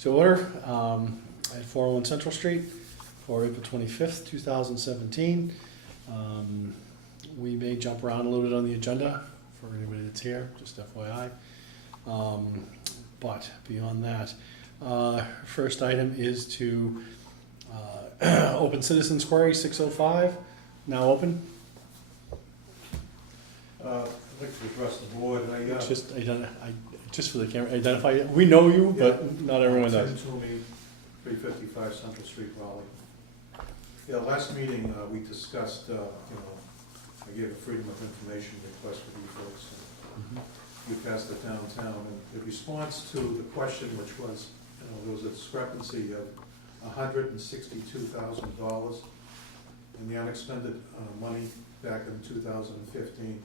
to order at 401 Central Street for April 25th, 2017. We may jump around a little bit on the agenda for anybody that's here, just FYI. But beyond that, first item is to open Citizens Query 605, now open. I'd like to address the board. Just for the camera, identify, we know you, but not everyone does. Tim Toomey, 355 Central Street, Raleigh. Yeah, last meeting, we discussed, I gave a freedom of information request for you folks. You passed it downtown, and the response to the question, which was, there was a discrepancy of $162,000 in the unexpended money back in 2015.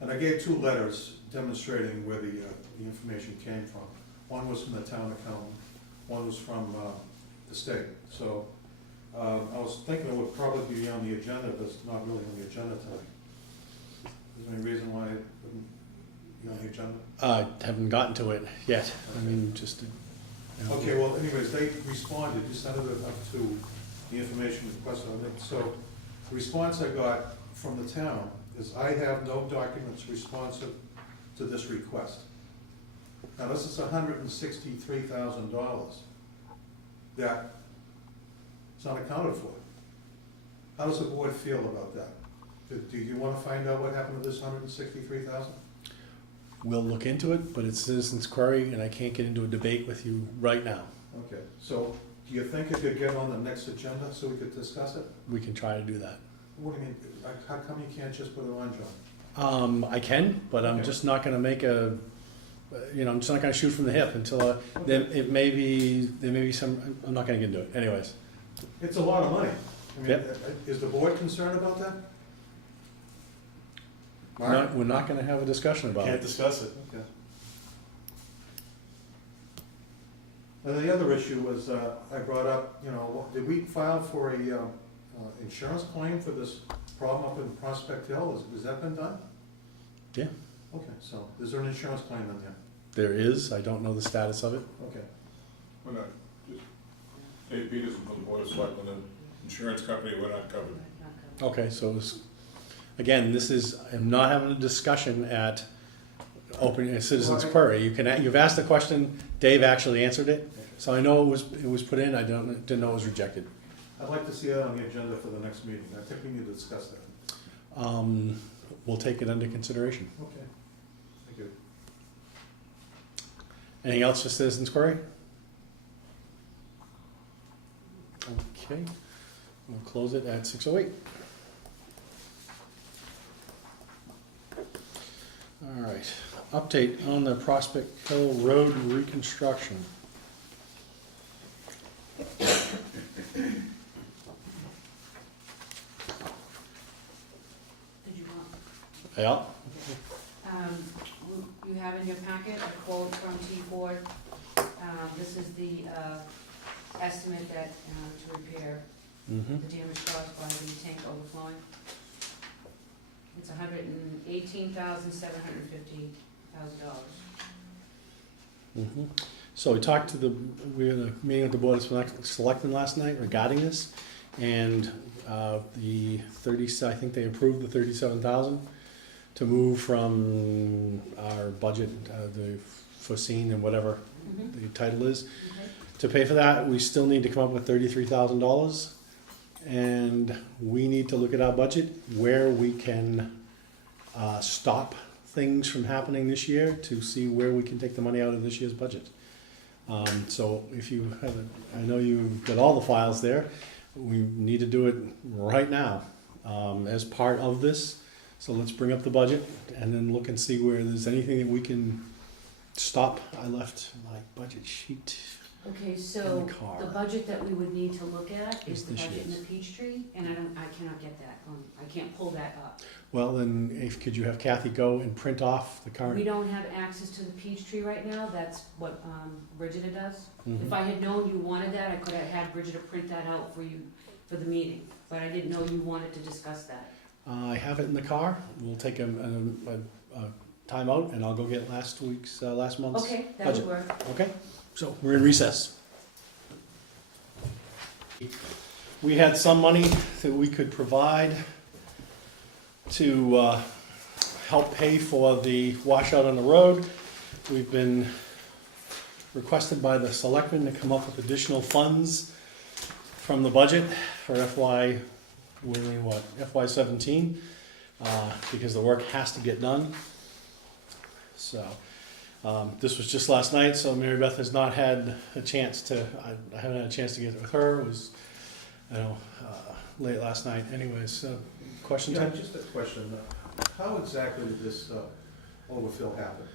And I gave two letters demonstrating where the information came from. One was from the town accountant, one was from the state. So I was thinking it would probably be on the agenda, but it's not really on the agenda tonight. Is there any reason why it wouldn't be on the agenda? Haven't gotten to it yet. I mean, just to, Okay, well, anyways, they responded, you sent it up to the information requested. So the response I got from the town is, I have no documents responsive to this request. Now, this is $163,000 that is unaccounted for. How does the board feel about that? Do you want to find out what happened to this $163,000? we'll look into it, but it's Citizens Query, and I can't get into a debate with you right now. Okay, so do you think it could get on the next agenda so we could discuss it? We can try to do that. What do you mean, how come you can't just put it on, John? I can, but I'm Okay. just not gonna make I'm just not gonna shoot from the hip until, there may be some, I'm not gonna get into it, anyways. It's a lot of money. I mean, Yep. is the board concerned about that? We're not gonna have a discussion about Can't it. discuss it. Okay. And the other issue was, I brought up, did we file for a insurance claim for this problem up in Prospect Hill? Has that been done? Yeah. Okay, so is there an insurance claim in there? There is, I don't know the status of it. Okay. We're not, just, Dave Peterson from the Board of Selectmen, an insurance company, we're not covered. Okay, so again, I'm not having a discussion at opening a Citizens Query. You've asked the question, Dave actually answered it, so I know it was put in, I didn't know it was rejected. I'd like to see that on the agenda for the next meeting. I think we need to discuss that. We'll take it under consideration. Okay. Thank you. Anything else for Citizens Query? Okay, we'll close it at 6:08. All right, update on the Prospect Hill Road reconstruction. Did you want? Yeah, You have in your packet a quote from T-Ford. This is the estimate that, to repair the damage caused by the tank overflowing. It's $118,750,000. So we had a meeting with the Board of Selectmen last night regarding this, and I think they approved the 37,000 to move from our budget, the foreseen and whatever the title is. Okay. To pay for that, we still need to come up with $33,000, and we need to look at our budget where we can stop things from happening this year to see where we can take the money out of this year's budget. So if you have I know you've got all the files there. We need to do it right now as part of this. So let's bring up the budget and then look and see where there's anything that we can stop. I left my budget sheet. Okay, so In the car. the budget that we would need to look at Is is the this budget in year's. the Peachtree, and I cannot get that, I can't pull that up. Well, then could you have Kathy go and print off the We current? don't have access to the Peachtree right now, that's what Brigida does. Mhm. If I had known you wanted that, I could have had Brigida print that out for you for the meeting, but I didn't know you wanted to discuss that. I have it in the car. We'll take a time out and I'll go get last month's. Okay, that Budget. would work. Okay, So we're in recess. We had some money that we could provide to help pay for the washout on the road. We've been requested by the selectmen to come up with additional funds from the budget for FY, we're in what, FY 17, because the work has to get done. So, this was just last night, so Mary Beth has not had a chance to, I haven't had a chance to get with her, it was, late last night anyways, so, question Yeah, time? just a question, how exactly did this overfill happen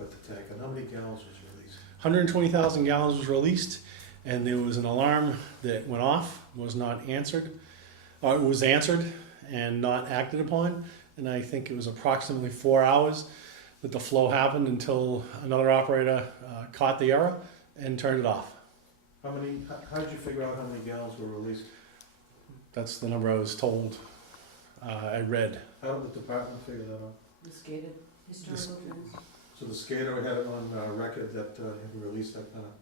with the tank, and how many gallons was released? 120,000 gallons was released, and there was an alarm that went off, was not answered, or it was answered and not acted upon, and I think it was approximately 4 hours that the flow happened until another operator caught the error and turned it off. How did you figure out how many gallons were released? That's the number I was told, I read. How did the department figure that out? The skated historical fence. So the skater had it on record that he released that kind of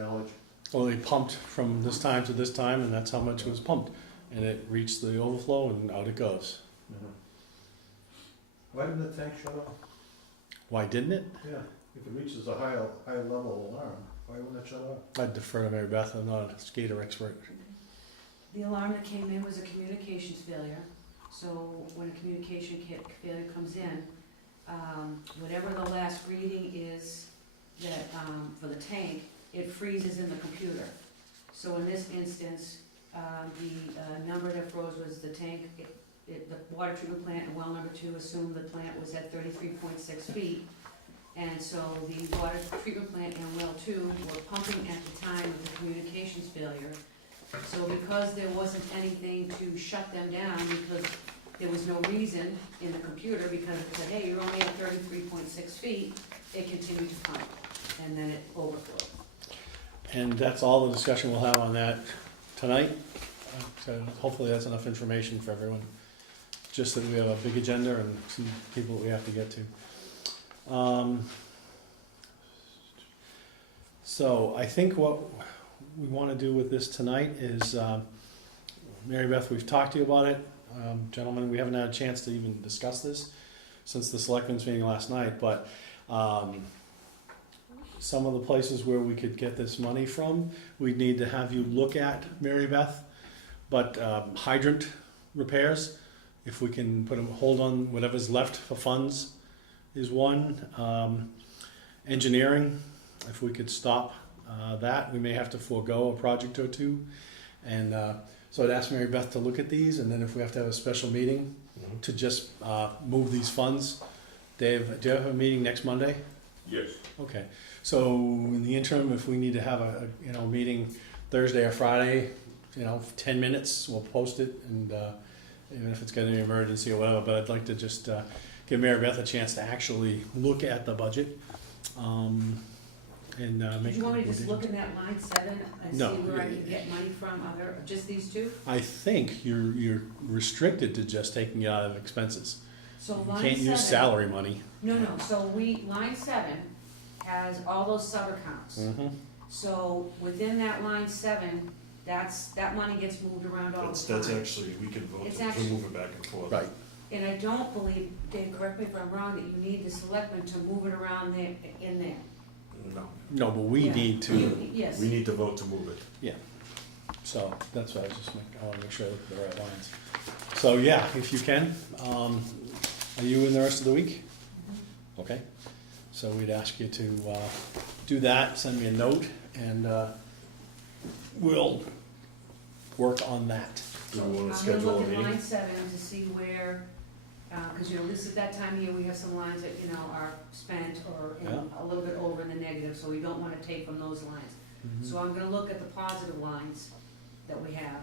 gallonage? Well, they pumped from this time to this time, and that's how much was pumped. And it reached the overflow, and out it goes. Why didn't the tank shut off? Why didn't it? Yeah, if it reaches a high level alarm, why wouldn't it shut off? I'd defer to Mary Beth, I'm not a skater expert. The alarm that came in was a communications failure, so when a communication failure comes in, whatever the last reading is that, for the tank, it freezes in the computer. So in this instance, the number that froze was the tank, the water treatment plant and well number 2 assumed the plant was at 33.6 feet. And so the water treatment plant and well 2 were pumping at the time of the communications failure. So because there wasn't anything to shut them down, because there was no reason in the computer, because it said, hey, you're only at 33.6 feet, it continued to pump, and then it overflowed. And that's all the discussion we'll have on that tonight. So hopefully that's enough information for everyone. Just that we have a big agenda and some people that we have to get to. So I think what we want to do with this tonight is, Mary Beth, we've talked to you about it. Gentlemen, we haven't had a chance to even discuss this since the selectmen's meeting last night, but some of the places where we could get this money from, we'd need to have you look at, Mary Beth. But hydrant repairs, if we can put a hold on whatever's left for funds, is one. Engineering, if we could stop that, we may have to forego a project or two. And so I'd ask Mary Beth to look at these, and then if we have to have a special meeting to just move these funds. Dave, do you have a meeting next Monday? Yes. Okay, so in the interim, if we need to have a meeting Thursday or Friday, 10 minutes, we'll post it, and even if it's got any emergency or whatever, but I'd like to just give Mary Beth a chance to actually look at the budget, and make. Do you want me to just look in that line 7 and No. see where I can get money from, just these two? I think you're restricted to just taking it out of expenses. So You line can't 7. use salary money. No, so line 7 has all those sub-accounts. So within that line 7, that money gets moved around all the time. That's actually, we can vote It's to actually- move it back and forth. Right. And I don't believe, Dave, correct me if I'm wrong, that you need the selectmen to move it around there, in there. No, No, but we Yeah. need to, Yes. we need to vote to move it. so that's what I want to make sure I look at the right lines. So yeah, if you can, are you in the rest of the week? Okay, so we'd ask you to do that, send me a note, and we'll work on that. Do we want I'm to schedule a gonna look at meeting? line 7 to see where, because this is that time of year, we have some lines that, are spent or Yeah. a little bit over in the negative, so we don't wanna take from those lines. So I'm gonna look at the positive lines that we have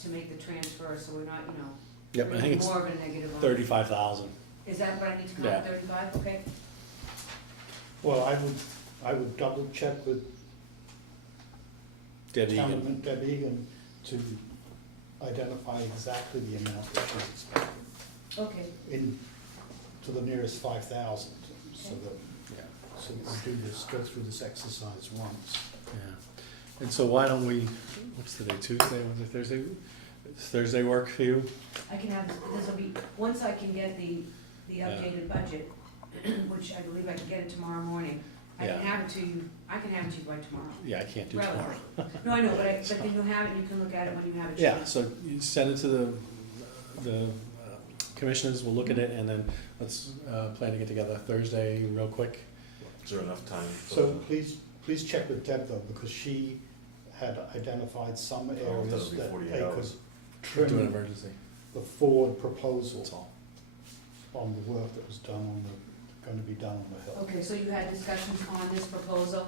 to make the transfer, so we're not, Yep, I think creating it's more of a negative line. 35,000. Is that what I need to come Yeah. out, 35, okay? Well, I would double check with Deb Egan. Town Deb Egan to identify exactly the amount that she's expecting Okay, to the nearest 5,000, so that, Yeah. so that we do this, go through this exercise once. Yeah. And so why don't we, what's today, Tuesday, Wednesday, Thursday? Does Thursday work for you? I can have, this will be, once I can get the updated budget, which I believe I can get it tomorrow morning, I can Yeah. have it to you, I can have it to you by tomorrow. Yeah, I can't do Right. tomorrow. No, I know, but then you'll have it, you can look at it when you have a Yeah, chance. so you send it to the commissioners, we'll look at it, and then let's plan to get together Thursday real quick. Is there enough time? So please check with Deb though, because she had identified some areas that'll be that 48 they could hours. Do an trim emergency, the forward proposal that's all. on the work that was done on the, going to be done on the hill. Okay, so you had discussions on this proposal,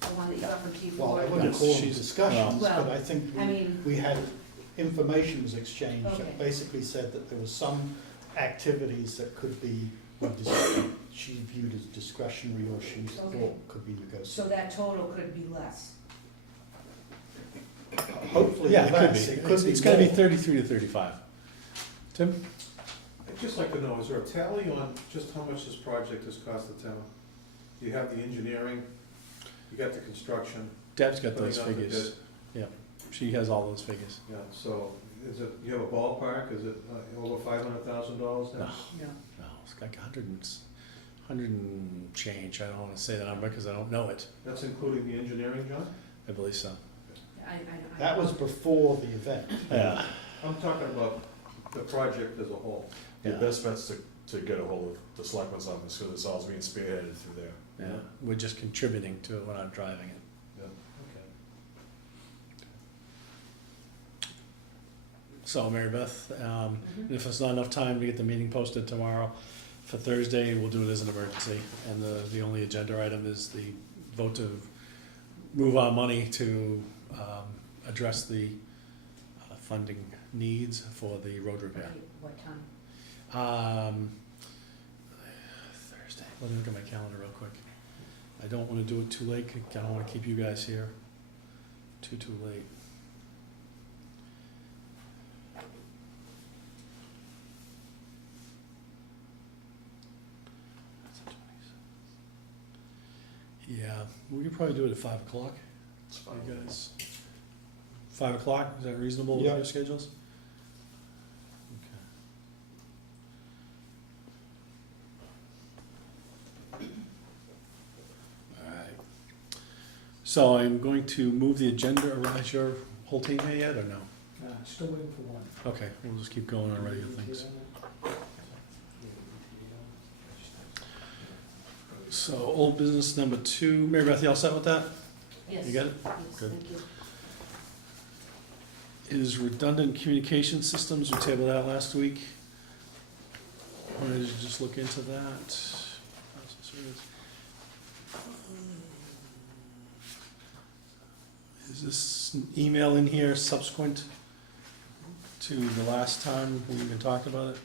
the one that you got from T4? Well, I wouldn't Yes, call them she's- discussions, well, but I think I mean, we had information was exchanged Okay. that basically said that there was some activities that could be, she viewed as discretionary or she Okay. thought could be so negotiated. that total could be less. Hopefully Yeah, it could less, be, it could be it's gonna be more. 33 to 35. Tim? I'd just like to know, is there a tally on just how much this project has cost the town? You have the engineering, you got the construction, Deb's got putting those out the figures, bid. she has all those figures. Yeah, so is it, you have a ballpark, is it over $500,000 now? No. No. No, it's like 100 and change, I don't wanna say the number, cause I don't know it, That's including the engineering, John? I believe so. I That was before the event. Yeah. I'm talking about the project as a whole. Your Yeah. best bet's to get a hold of the selectmen's office, because it's all being spearheaded through there. Yeah, we're just contributing to it, we're not driving it. Yeah, okay. So, Mary Beth, Mhm. if it's not enough time to get the meeting posted tomorrow, for Thursday, we'll do it as an emergency. And the only agenda item is the vote to move our money to address the funding needs for the road repair. Okay, what time? Thursday, let me look at my calendar real quick. I don't wanna do it too late, I don't wanna keep you guys here too late. Yeah, we could probably do it at 5 o'clock, It's fine. you guys. 5 o'clock, is that reasonable with Yeah. your schedules? Okay. Alright. So I'm going to move the agenda, or is your whole team here yet, or no? Still waiting for one. Okay, we'll just keep going on regular things. So, old business number 2, Mary Beth, you all set with that? Yes. You got it? Yes, Good. thank you. Is redundant communication systems, we tabled that last week. Wanted to just look into that. Is this email in here subsequent to the last time we even talked about it?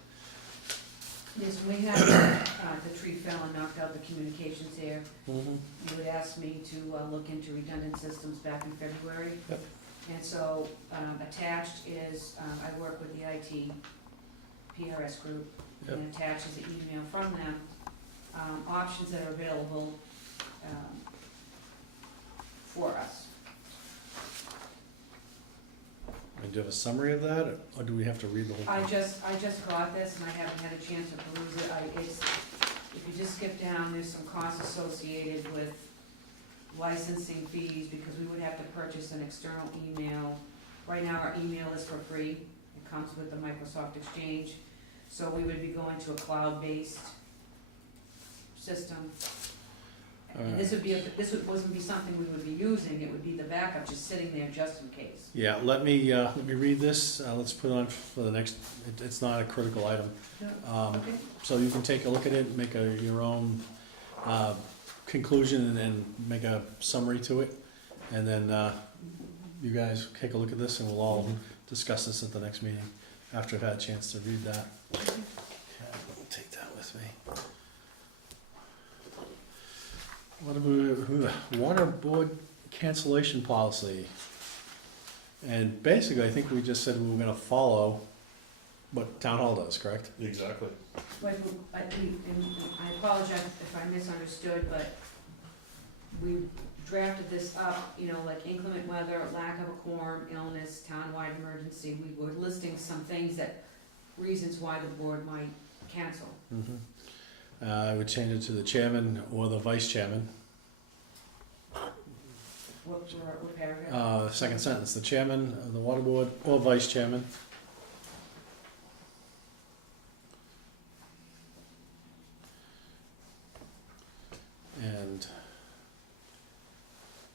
Yes, we had, the tree fell and knocked out the communications here. You had asked me to look into redundant systems back in February. Yep. And so, attached is, I work with the IT PRS group, and attached is an email from them, options that are available, for us. And do you have a summary of that, or do we have to read the whole I thing? just got this and I haven't had a chance to peruse it. If you just skip down, there's some costs associated with licensing fees, because we would have to purchase an external email. Right now, our email is for free. It comes with the Microsoft Exchange. So we would be going to a cloud-based system. And this wouldn't be something we would be using, it would be the backup, just sitting there just in case. Yeah, let me read this, let's put it on for the next, it's not a critical item. Okay. So you can take a look at it, make your own conclusion and make a summary to it. And then you guys take a look at this and we'll all discuss this at the next meeting after I've had a chance to read that. Okay, I'll take that with me. What about water board cancellation policy? And basically, I think we just said we were gonna follow what town hall does, correct? Exactly. And I apologize if I misunderstood, but we drafted this up, you know, like inclement weather, lack of a quorum, illness, townwide emergency. We were listing some things that, reasons why the board might cancel. I would change it to the chairman or the vice chairman. What paragraph? Second sentence, the chairman of the water board or vice chairman. And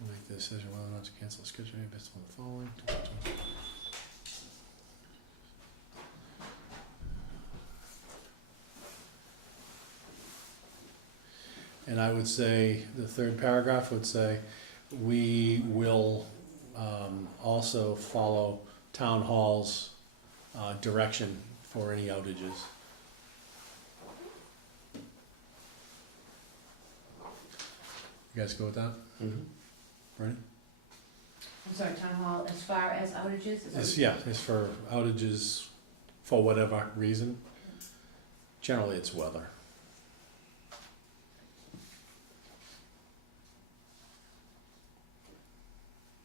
make the decision whether or not to cancel the schedule based on the following. And I would say, the third paragraph would say, we will also follow town hall's direction for any outages. You guys go with that? Ready? I'm sorry, town hall, as far as outages? Is that- Yeah, it's for outages for whatever reason. Generally, it's weather.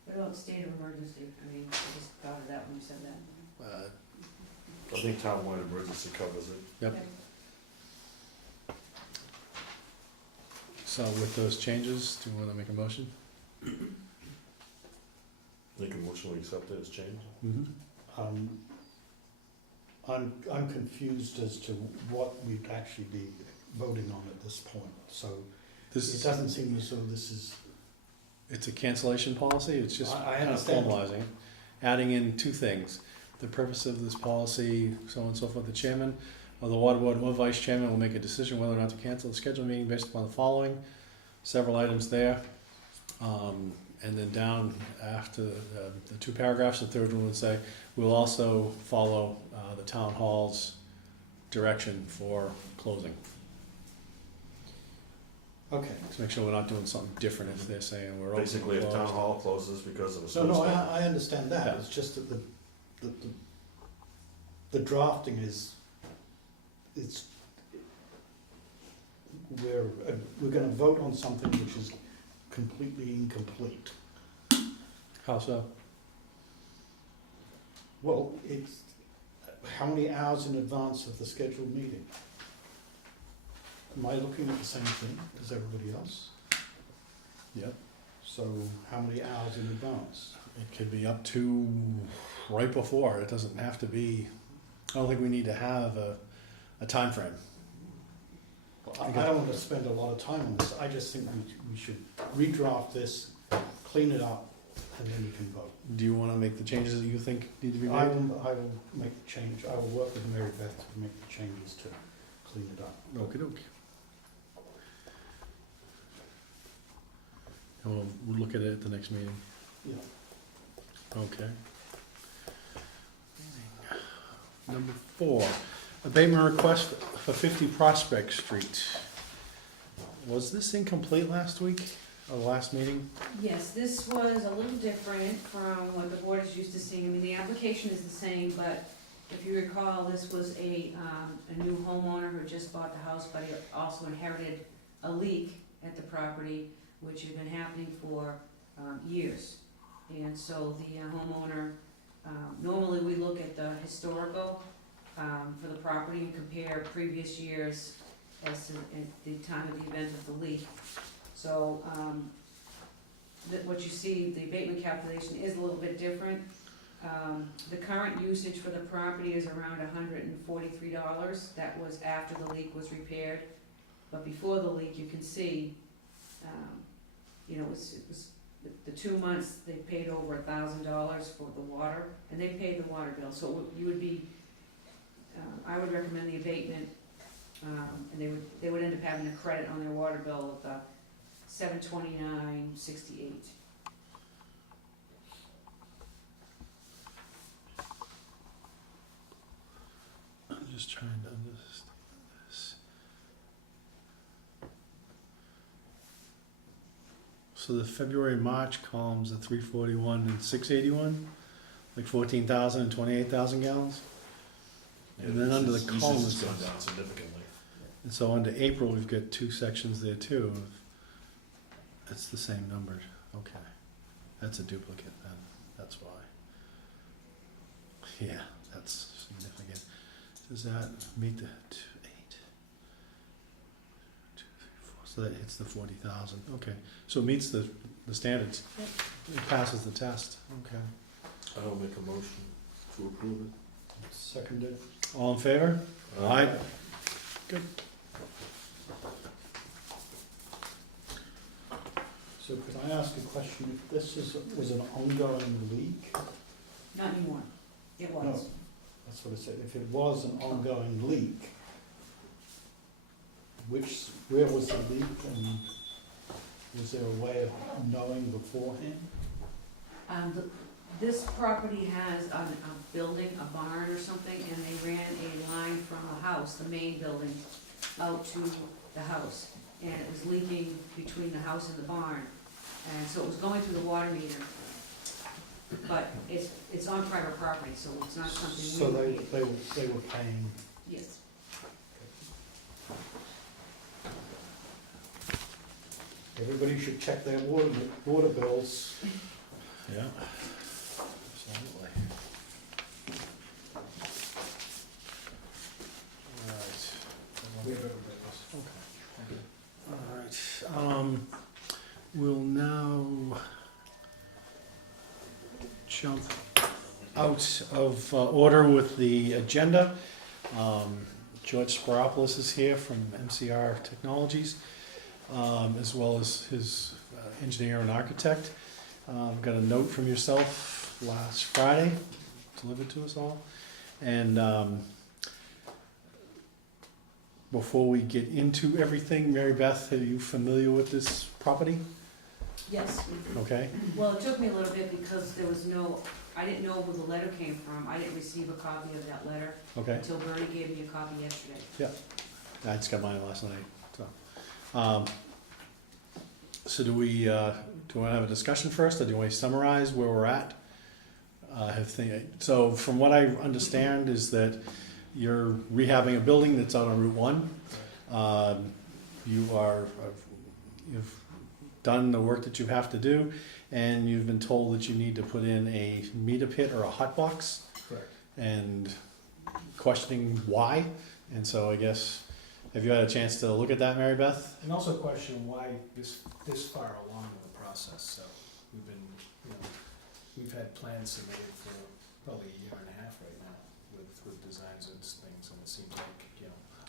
What about state of emergency? I mean, I just thought of that when you said that. I think townwide emergency covers it. Yep. Okay. So with those changes, do you want to make a motion? Make a motion to accept it as changed. I'm confused as to what we'd actually be voting on at this point, so This it is, doesn't seem as though this is, it's a cancellation policy, it's just I kind of understand. formalizing, adding in two things. The purpose of this policy, so on and so forth, the chairman of the water board or vice chairman will make a decision whether or not to cancel the scheduled meeting based upon the following, several items there. And then down after the two paragraphs, the third one would say, we'll also follow the town hall's direction for closing. okay. To make sure we're not doing something different if they're saying we're open. Basically, if or town closed. hall closes because of a No, snowstorm. I understand that, Yeah. it's just that the drafting is, we're gonna vote on something which is completely incomplete. How so? Well, it's, how many hours in advance of the scheduled meeting? Am I looking at the same thing as everybody else? Yep. So how many hours in advance? It could be up to right before, it doesn't have to be, I don't think we need to have a timeframe. I don't want to spend a lot of time on this, I just think we should redraft this, clean it up, and then you can vote. Do you wanna make the changes that you think need to be I made? will make the change, I will work with Mary Beth to make the changes to clean it up. Okey-dokey. And we'll look at it at the next meeting. Yeah. Okay. Number 4, abatement request for 50 Prospect Street. Was this incomplete last week, or last meeting? Yes, this was a little different from what the board is used to seeing. I mean, the application is the same, but if you recall, this was a new homeowner who just bought the house, but he also inherited a leak at the property, which had been happening for years. And so the homeowner, normally we look at the historical for the property and compare previous years as to at the time of the event of the leak. So, what you see, the abatement calculation is a little bit different. The current usage for the property is around $143. That was after the leak was repaired. But before the leak, you can see, you know, it was the 2 months, they paid over $1,000 for the water, and they paid the water bill. So you would be, I would recommend the abatement, and they would end up having a credit on their water bill of $729.68. I'm just trying to understand this. So the February-March columns are 341 and 681, like 14,000 and 28,000 gallons. And then under the Usage columns, has gone down significantly. and so under April, we've got two sections there too. It's the same number, okay. That's a duplicate then, that's why. Yeah, that's significant. Does that meet the 8? 2, 3, 4, so that hits the 40,000, okay. So it meets the standards. It passes the test, okay. I'll make a motion to approve it. Seconded. All in favor? Aye. So could I ask a question? If this was an ongoing leak, Not anymore. It was. No. that's what I said, if it was an ongoing leak, where was the leak, and was there a way of knowing beforehand? This property has a building, a barn or something, and they ran a line from the house, the main building, out to the house. And it was leaking between the house and the barn. And so it was going through the water meter. But it's on private property, so it's not something So we would pay. they were paying, Yes. everybody should check their water bills. Yeah. Absolutely. We Alright. have everybody's. Okay. Alright, we'll now jump out of order with the agenda. George Spiropoulos is here from MCR Technologies, as well as his engineer and architect. Got a note from yourself last Friday, delivered to us all. And before we get into everything, Mary Beth, are you familiar with this property? Yes. Okay, Well, it took me a little bit because there was I didn't know where the letter came from. I didn't receive a copy of that letter okay. until Bernie gave me a copy yesterday. I just got mine last night, so do we want to have a discussion first, or do you want to summarize where we're at? So from what I understand is that you're rehabbing a building that's out on Route 1. You've done the work that you have to do, and you've been told that you need to put in a meter pit or a hot box, Correct. and questioning why. And so I guess, have you had a chance to look at that, Mary Beth? And also question why this far along in the process, so we've been, we've had plans submitted for probably a year and a half right now with designs and things, and it seems like,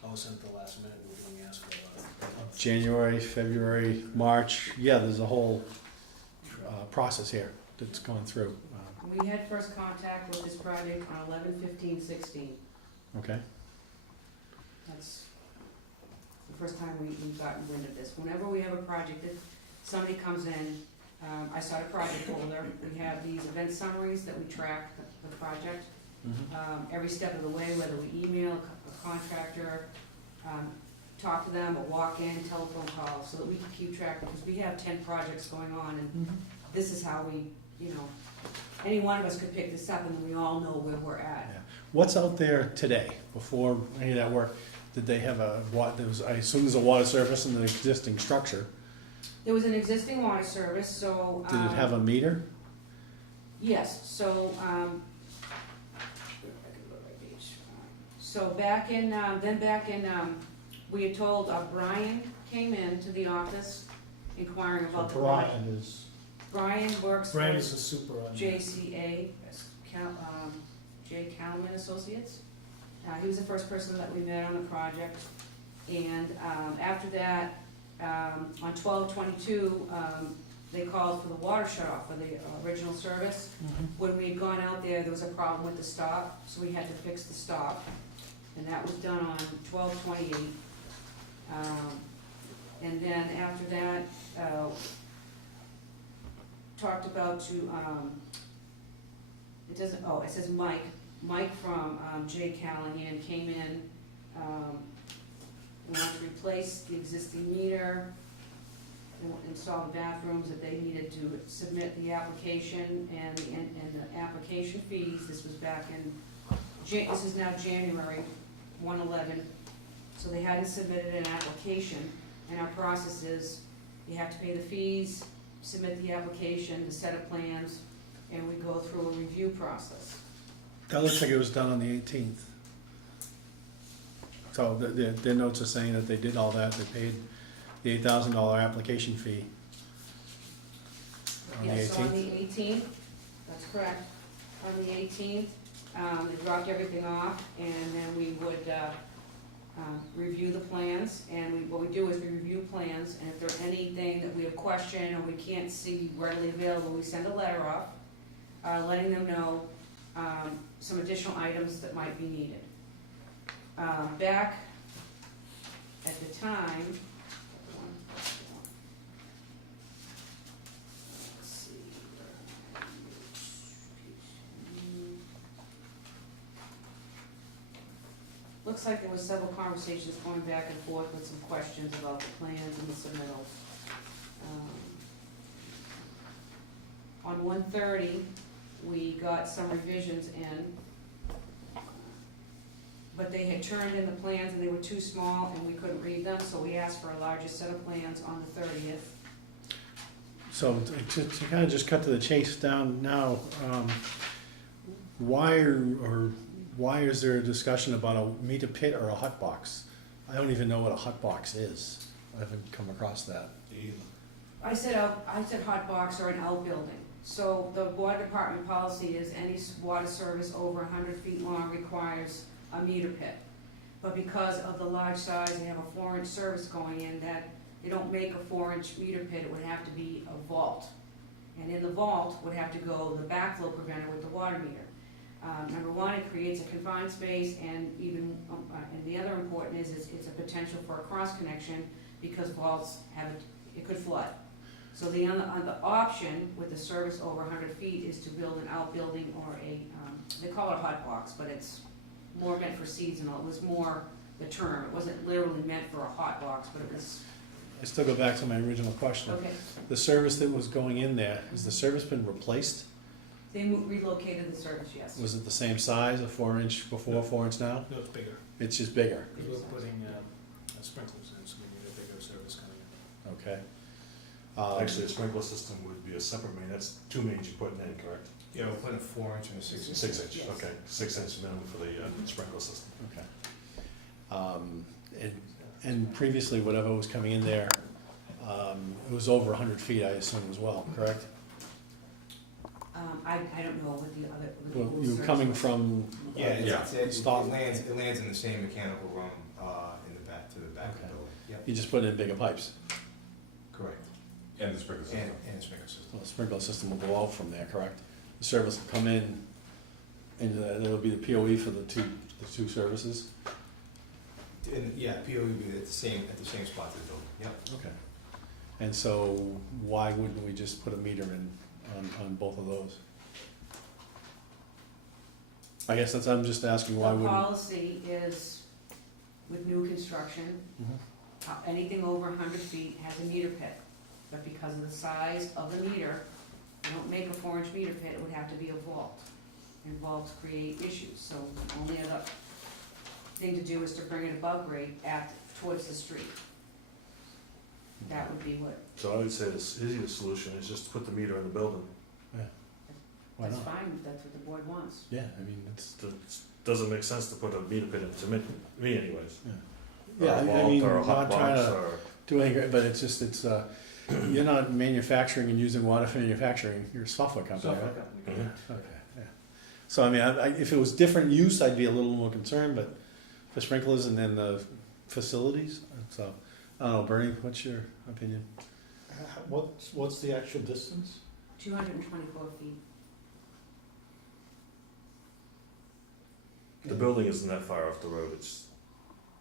all of a sudden at the last minute, we're being asked for a lot. January, February, March, yeah, there's a whole process here that's going through. We had first contact with this project on 11/15/16. Okay, That's the first time we've gotten wind of this. Whenever we have a project, if somebody comes in, I start a project folder. We have these event summaries that we track the project. Every step of the way, whether we email a contractor, talk to them, or walk in, telephone call, so that we can keep track, because we have 10 projects going on, and this is how we, any one of us could pick this up, and we all know where we're at. yeah. What's out there today, before any of that work? Did they have I assume there's a water service in the existing structure. There was an existing water service, so. Did it have a meter? Yes, so, so back in, we had told, Brian came in to the office inquiring about the project. Brian works for Brian is a super on. JCA, J. Calman Associates. He was the first person that we met on the project. And after that, on 12/22, they called for the water shut-off for the original service. When we had gone out there, there was a problem with the stop, so we had to fix the stop. And that was done on 12/28. And then after that, talked about it says Mike from J. Callahan came in, wanted to replace the existing meter, install the bathrooms, that they needed to submit the application and the application fees. This was back in, this is now January 1/11, so they hadn't submitted an application, and our process is, You have to pay the fees, submit the application, the set of plans, and we go through a review process. That looks like it was done on the 18th. So their notes are saying that they did all that, they paid the $8,000 application fee on the Yes, so on 18th. the 18th, that's correct. On the 18th, they dropped everything off, and then we would review the plans. And what we do is we review plans, and if there's anything that we have questioned or we can't see readily available, we send a letter off, letting them know some additional items that might be needed. Back at the time, let's see, looks like there was several conversations going back and forth with some questions about the plans and the submittals. On 1/30, we got some revisions in, but they had turned in the plans and they were too small and we couldn't read them, so we asked for a larger set of plans on the 30th. So to kind of just cut to the chase down now, why is there a discussion about a meter pit or a hot box? I don't even know what a hot box is. I haven't come across that. I said hot box or an outbuilding. So the water department policy is any water service over 100 feet long requires a meter pit. But because of the large size, they have a 4-inch service going in, that they don't make a 4-inch meter pit, it would have to be a vault. And in the vault would have to go the backflow preventer with the water meter. Number one, it creates a confined space, and even, and the other important is it's a potential for a cross connection, because vaults have, it could flood. So the other option with the service over 100 feet is to build an outbuilding or a, they call it a hot box, but it's more meant for seasonal. It was more the term. It wasn't literally meant for a hot box, but it was, I still go back to my original question. okay. The service that was going in there, has the service been replaced? They relocated the service, yes. Was it the same size, a 4-inch before, 4-inch now? No, it's bigger, It's just bigger, because we're putting sprinklers in, so we need a bigger service coming in. okay? Actually, a sprinkler system would be a separate main, that's 2 mains you're putting in, correct? Yeah, we'll put a 4-inch and a 6-inch. 6-inch, Yes. okay, 6-inch minimum for the sprinkler system. Okay. And previously, whatever was coming in there, it was over 100 feet, I assume as well, correct? I don't know what the other. what the Well, pool you were service coming was. from. Yeah, it Stop. lands in the same mechanical room, in the back, to the back of the Okay. building. Yep, You just put in bigger pipes. correct. And the sprinkler system. And a sprinkler system. Well, the sprinkler system will go out from there, correct? The service will come in, and it'll be the POE for the two services? And, yeah, PO would be at the same spot to the building, yep. Okay. And so why wouldn't we just put a meter in on both of those? I guess that's, I'm just asking why The wouldn't. policy is with new construction, Mhm. anything over 100 feet has a meter pit. But because of the size of the meter, you don't make a 4-inch meter pit, it would have to be a vault. And vaults create issues, so the only other thing to do is to bring it above grade towards the street. That would be what, So I would say the easiest solution is just put the meter in the building. Why that's not? fine, if that's what the board wants. Yeah, I mean, it's, It doesn't make sense to put a meter pit in, to me anyways. yeah, Or a I vault mean, or a I'm hot not trying box to or. do anything, but it's just, you're not manufacturing and using water for manufacturing, you're a software company, right? Software company. Mhm. Okay, yeah. So I mean, if it was different use, I'd be a little more concerned, but for sprinklers and then the facilities, so, I don't know, Bernie, what's your opinion? What's the actual distance? 224 feet. The building isn't that far off the road, it's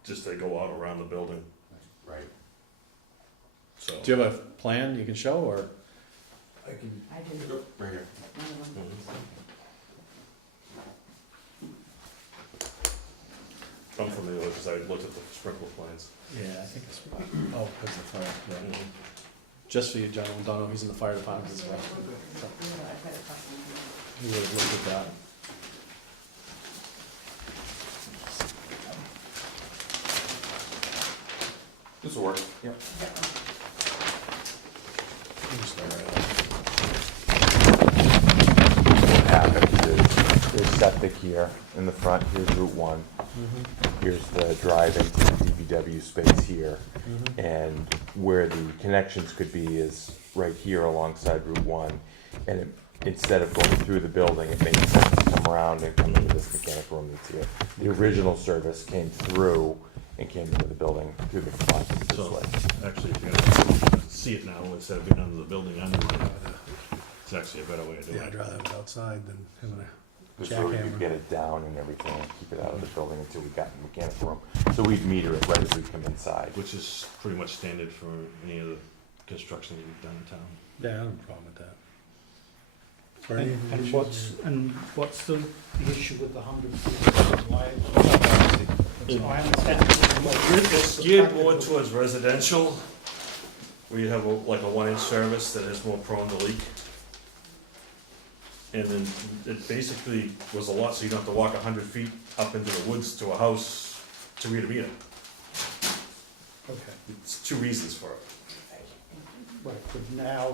just they go out around the building, Right. so. Do you have a plan you can show, or? I can, I did, right here. one of them. Mhm. I'm familiar because I looked at the sprinkler plans. Yeah, I think it's, oh, because of fire, yeah. Just for you, gentlemen, don't know, he's in the fire department as well. Yeah, I've got a couple of them. He would have looked at that. This will work. Yeah. septic here in the front, here's Route 1. Here's the drive into the DPW space here. And where the connections could be is right here alongside Route 1. And instead of going through the building, it makes sense to come around and come into this mechanic room that's here. The original service came through and came into the building through the closet this So, way. actually, if you're gonna see it now, instead of being under the building anyway, it's actually a better way to do Yeah, I'd it. rather have it outside than having a This way we jackhammer. could get it down and everything and keep it out of the building until we got in the mechanic room. So we'd meter it right as we come inside. Which is pretty much standard for any of the construction that we've done in town. Yeah, I don't have a problem with that. Bernie, And any what's the issue with the 100 feet? Why? I understand. It's geared more towards residential, where you have like a 1-inch service that is more prone to leak. And then it basically was a lot, so you don't have to walk 100 feet up into the woods to a house to read a meter. Okay, It's 2 reasons for it. right, but now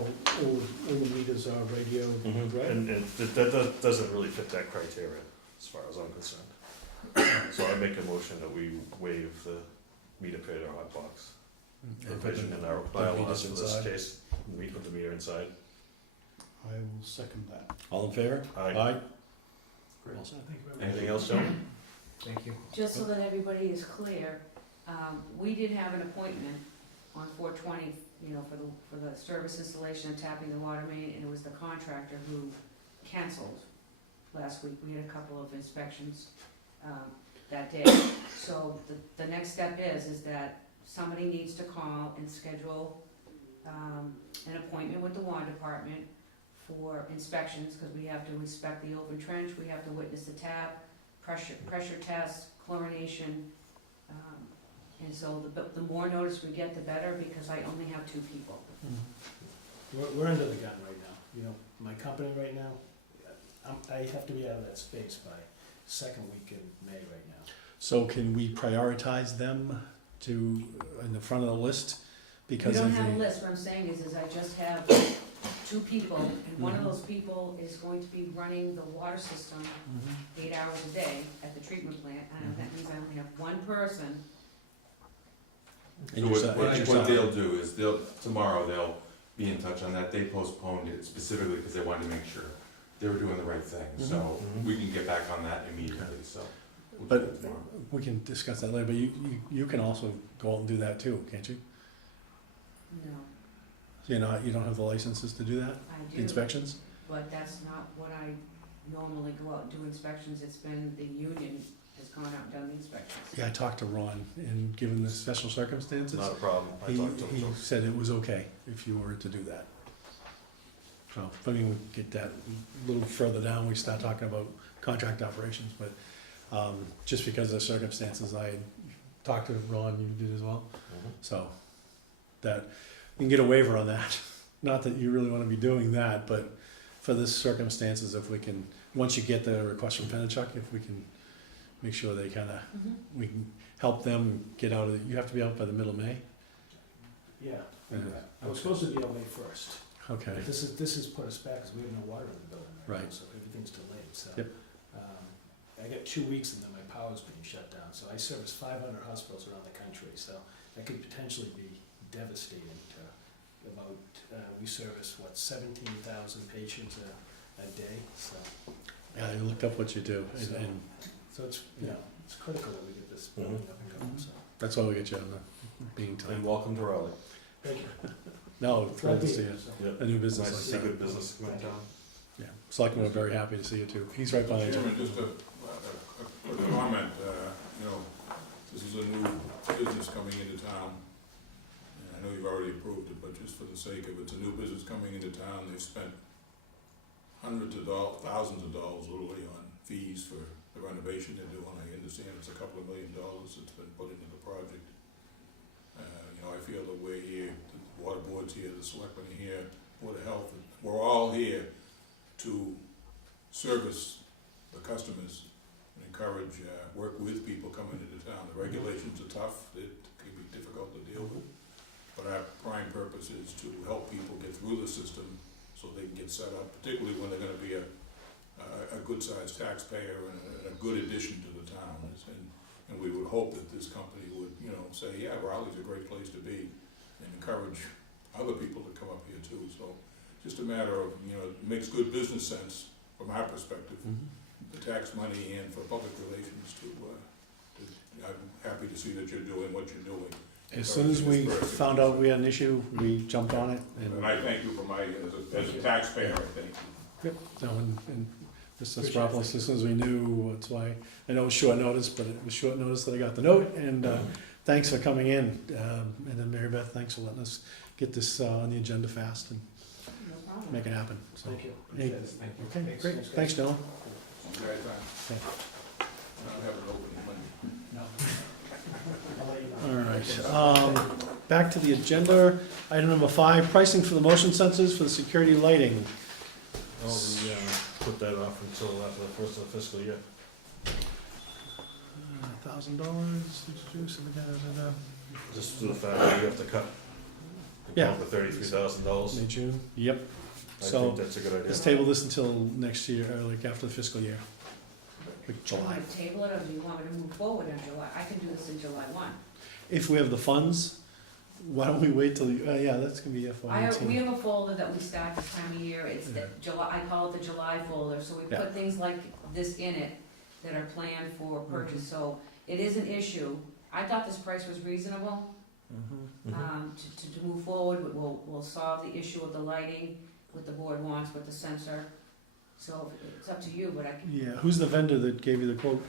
all the meters are radio, right? And that doesn't really fit that criteria, as far as I'm concerned. So I make a motion that we waive the meter pit or hot box provision in our bylaws for this case, meet with the meter inside. I will second that. All in favor? Aye. Great. All set. Thank you very much. Anything else, gentlemen? Thank you. Just so that everybody is clear, we did have an appointment on 4/20, for the service installation and tapping the water main, and it was the contractor who canceled last week. We had a couple of inspections, that day. So the next step is that somebody needs to call and schedule, an appointment with the water department for inspections, because we have to inspect the open trench, we have to witness the tap, pressure test, chlorination. And so the more notice we get, the better, because I only have 2 people. We're under the gun right now, my company right now, I have to be out of that space by second week in May right now. So can we prioritize them in the front of the list? We Because don't of have a the, list, what I'm saying is I just have 2 people, and one of those people is going to be running the water system 8 hours a day at the treatment plant, and that means I only have 1 person. And So you're sa- what and what you're they'll do is tomorrow they'll be in touch on that. They postponed it specifically because they wanted to make sure they were doing the right thing. So Mhm. we can get back on that immediately, so. we'll do But that tomorrow. we can discuss that later, but you can also go out and do that too, can't you? No, You don't have the licenses to do that, I do, inspections? but that's not what I normally go out and do inspections. It's been the union has gone out and done the inspections. Yeah, I talked to Ron, and given the special circumstances, Not a problem. I he talked to him. so- said it was okay if you were to do that. So, I mean, we get that a little further down, we start talking about contract operations, but, just because of the circumstances, I had talked to Ron, you did as well, Mhm. so, that, you can get a waiver on that. Not that you really wanna be doing that, but for the circumstances, if we can, once you get the request from Pennachuck, if we can make sure they kinda, we can help them get out of, you have to be out by the middle of May? Yeah, Yeah. I was supposed to be out May 1st. Okay, But this has put us back, because we have no water in the building right now, Right. so everything's delayed, so. Yep. I got 2 weeks and then my power's being shut down, so I service 500 hospitals around the country, so that could potentially be devastating to about, we service, 17,000 patients a day, so. yeah, I looked up what you do, and So it's, it's critical that we get this building up and going, so. that's why we get you on the meeting time. And welcome to Raleigh. Thank you. No, Glad thrilled to be see here, you, so. Yep. a new Nice business to like see that. good business come in town. Yeah, Selectmen are very happy to see you too. He's right behind you. Chairman, just a quick comment, this is a new business coming into town. And I know you've already approved it, but just for the sake of it's a new business coming into town, they've spent hundreds of dollars, thousands of dollars literally on fees for the renovation they're doing. I understand it's a couple of $1 million that's been put into the project. I feel that we're here, the water board's here, the selectmen are here, Board of Health, we're all here to service the customers and encourage, work with people coming into town. The regulations are tough, it can be difficult to deal with, but our prime purpose is to help people get through the system so they can get set up, particularly when they're gonna be a good good-sized taxpayer and a good addition to the town. And we would hope that this company would, you know, say, yeah, Raleigh's a great place to be, and encourage other people to come up here too. So just a matter of, you know, it makes good business sense from our perspective, the tax money and for public relations I'm happy to see that you're doing what you're doing. As soon as we found out we had an issue, we jumped on it, And and, I thank you for as a taxpayer, I thank you. yep, no, and Mr. Spropolis, as soon as we knew, that's why, I know it was short notice, but it was short notice that I got the note, and, thanks for coming in, and then Mary Beth, thanks for letting us get this, on the agenda fast and No problem. make it happen, so. Thank you. Hey, Thank you. Okay, Thanks. great, thanks, Dylan. You guys, Okay. I'll have it open Monday. All right, back to the agenda, item number 5, pricing for the motion sensors for the security lighting. I'll, put that off until after the first of the fiscal year. $1,000, Just to the fact that we have to cut. Yeah. The $33,000. May, June, yep. I So, think that's a good idea. let's table this until next year, or like after the fiscal year, like Do you July. want to table it, or do you want me to move forward in July? I can do this in July 1. If we have the funds, why don't we wait till, yeah, that's gonna be FY We 18. have a folder that we start this time of year, it's the Yeah. July, I call it the July folder, so we Yeah. put things like this in it that are planned for purchase, so it is an issue. I thought this price was reasonable, Mhm. to move forward, we'll solve the issue of the lighting, what the board wants with the sensor. So it's up to you, but I can, Yeah, who's the vendor that gave you the quote?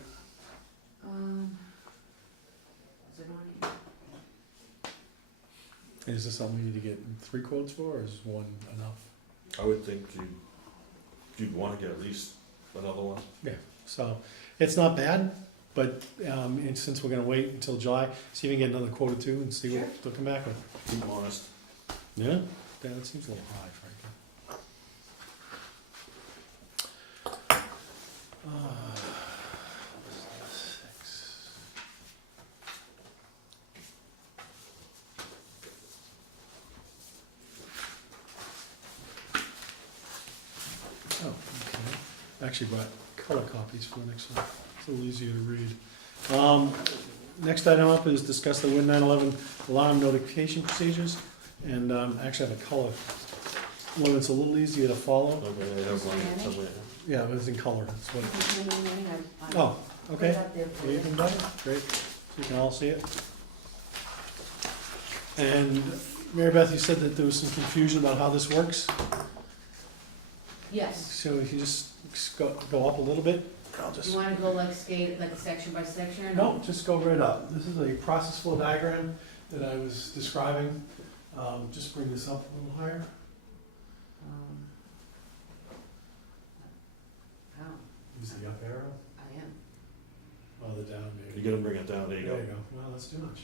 is it on here? Is this something we need to get 3 quotes for, or is one enough? I would think you'd wanna get at least another one. So, it's not bad, but, and since we're gonna wait until July, see if we can get another quote or two and see what Sure. they'll come back with. Be honest. Yeah, that seems a little high, frankly. Six. Oh, okay. I actually brought color copies for the next one. It's a little easier to read. Next item up is discuss the Win 9/11 alarm notification procedures, and actually have a color one that's a little easier to follow. Okay, I have one somewhere. Yeah, but it's in color, that's what. I Oh, put okay. it up there for you. Even better, great, so you can all see it. And Mary Beth, you said that there was some confusion about how this works, Yes. so if you just go up a little bit, I'll just. You wanna go like section by section, or No, just go right up. This is a process flow diagram that I was describing. Just bring this up a little higher. Oh, Use the up arrow. I am. Oh, the down, You maybe. gotta bring it down, there you There go. you go. Well, that's too much.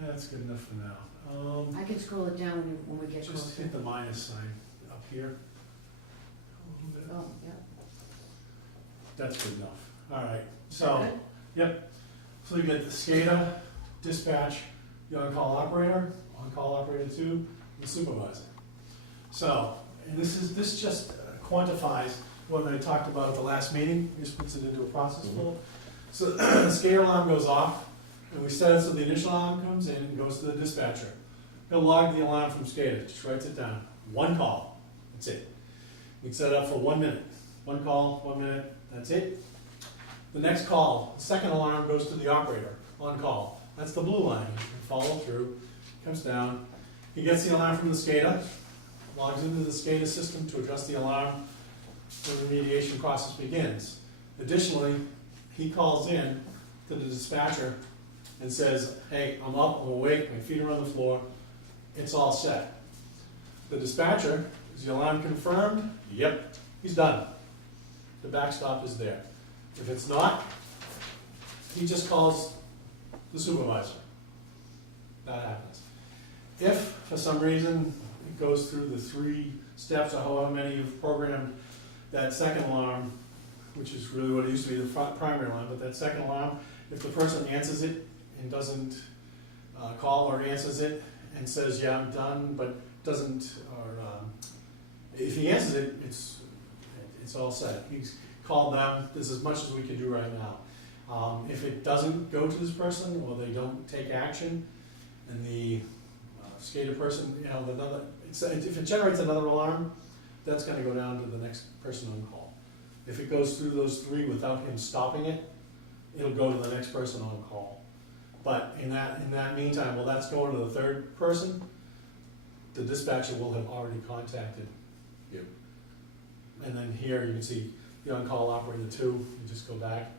That's good enough for now. I can scroll it down when we get Just closer. hit the minus sign up here. A little bit. Oh, yeah. That's good enough. All right, so, Good? so you get the SCADA, dispatch, the on-call operator 2, and the supervisor. So, and this just quantifies what I talked about at the last meeting, just puts it into a process flow. So the SCADA alarm goes off, and we set it so the initial alarm comes in and goes to the dispatcher. He'll log the alarm from SCADA, just writes it down. 1 call, that's it. We set it up for 1 minute. 1 call, 1 minute, that's it. The next call, the second alarm goes to the operator on call. That's the blue line. You can follow through, comes down. He gets the alarm from the SCADA, logs into the SCADA system to adjust the alarm when the remediation process begins. Additionally, he calls in to the dispatcher and says, hey, I'm up, I'm awake, my feet are on the floor, it's all set. The dispatcher, is the alarm confirmed? Yep, he's done. The backstop is there. If it's not, he just calls the supervisor. That happens. If, for some reason, it goes through the 3 steps or however many you've programmed, that second alarm, which is really what it used to be, the primary alarm, but that second alarm, if the person answers it and doesn't call or answers it and says, yeah, I'm done, but doesn't, or if he answers it, it's it's all set. He's called them, this is as much as we can do right now. If it doesn't go to this person, or they don't take action, and the skater person, you know, if it generates another alarm, that's gonna go down to the next person on call. If it goes through those three without him stopping it, it'll go to the next person on call. But in that meantime, while that's going to the third person, the dispatcher will have already contacted you. And then here you can see the on-call operator too, you just go back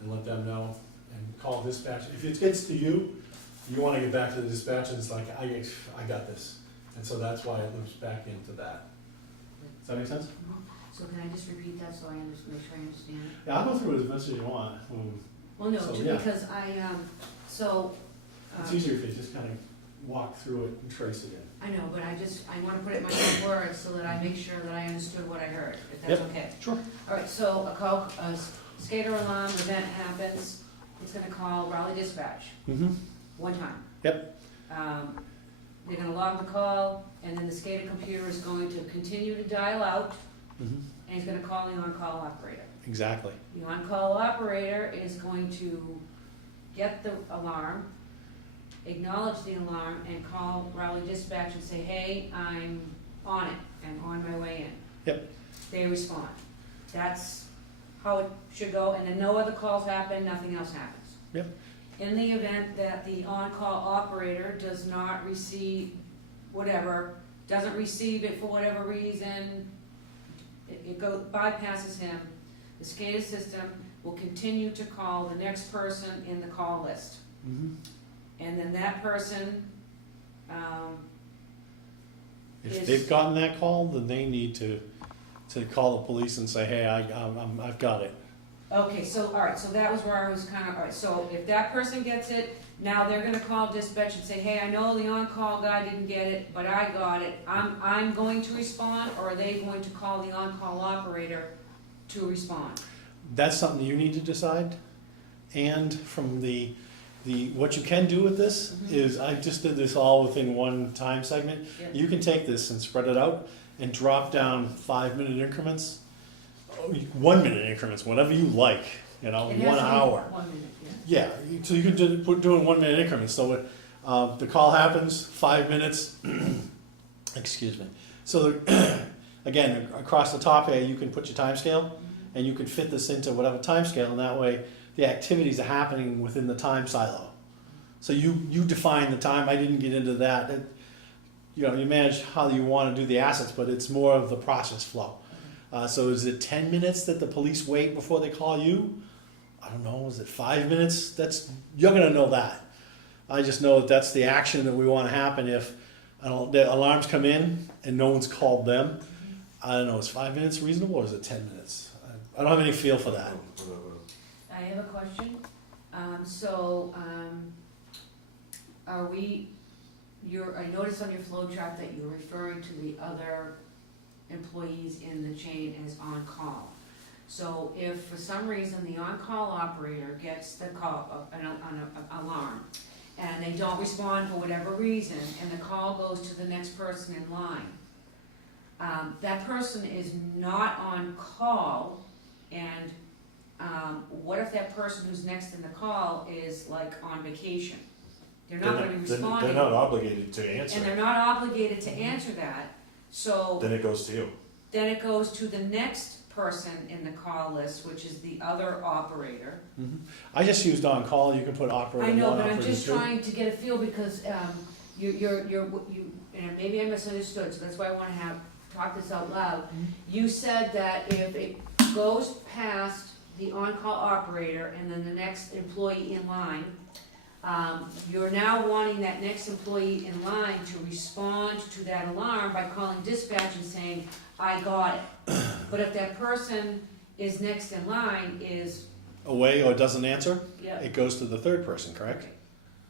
and let them know and call dispatch. If it gets to you, you wanna get back to the dispatcher, and it's like, I got this. And so that's why it loops back into that. Does that make sense? So can I just repeat that so I make sure I understand? Yeah, I'll go through it as much as you want. Well, no, So, yeah. because It's easier if you just kind of walk through it and trace it in. I know, but I wanna put it in my own words so that I make sure that I understood what I heard, if that's Yep. okay. Sure. All right, so a skater alarm event happens, it's gonna call Raleigh Dispatch, Mm-hmm. one time. Yep. They're gonna log the call, and then the skater computer is going to continue to dial out, Mm-hmm. and he's gonna call the on-call operator. Exactly. The on-call operator is going to get the alarm, acknowledge the alarm, and call Raleigh Dispatch and say, hey, I'm on it, and on my way in. Yep. They respond. That's how it should go, and then no other calls happen, nothing else happens. Yep. In the event that the on-call operator does not receive whatever, doesn't receive it for whatever reason, it bypasses him, the SCADA system will continue to call the next person in the call list. Mm-hmm. And then that person, If Is- they've gotten that call, then they need to call the police and say, hey, I've got it. okay, so, all right, so that was where I was kind of, all right, so if that person gets it, now they're gonna call dispatch and say, hey, I know the on-call guy didn't get it, but I got it. I'm going to respond, or are they going to call the on-call operator to respond? That's something you need to decide. And from what you can do with this Mhm. is, I just did this all within one time segment. Yeah. You can take this and spread it out and drop down 5-minute increments, 1-minute increments, whatever you like, It has 1 to be hour. 1 minute, yeah. Yeah, so you can do it in 1-minute increments. So the call happens, 5 minutes. Excuse me. So again, across the top here, you can put your time scale, and you can fit this into whatever time scale, and that way the activities are happening within the time silo. So you define the time. I didn't get into that. You manage how you want to do the assets, but it's more of the process flow. So is it 10 minutes that the police wait before they call you? I don't know. Is it 5 minutes? You're gonna know that. I just know that that's the action that we want to happen if the alarms come in and no one's called them. I don't know. Is 5 minutes reasonable, or is it 10 minutes? I don't have any feel for that. I have a question. I noticed on your flow chart that you're referring to the other employees in the chain as on-call. So if for some reason the on-call operator gets the call, an alarm, and they don't respond for whatever reason, and the call goes to the next person in line, that person is not on call, and what if that person who's next in the call is like on vacation? They're not gonna be responding. They're not obligated to answer. And they're not obligated to answer that, so Then it goes to you. then it goes to the next person in the call list, which is the other operator. I just used on call. You can put operator I know, one, but I'm operator just two. trying to get a feel because, and maybe I misunderstood, so that's why I wanna talk this out loud. You said that if it goes past the on-call operator and then the next employee in line, you're now wanting that next employee in line to respond to that alarm by calling dispatch and saying, I got it. But if that person is next in line is, Away or doesn't answer, yeah, it goes to the third person, correct?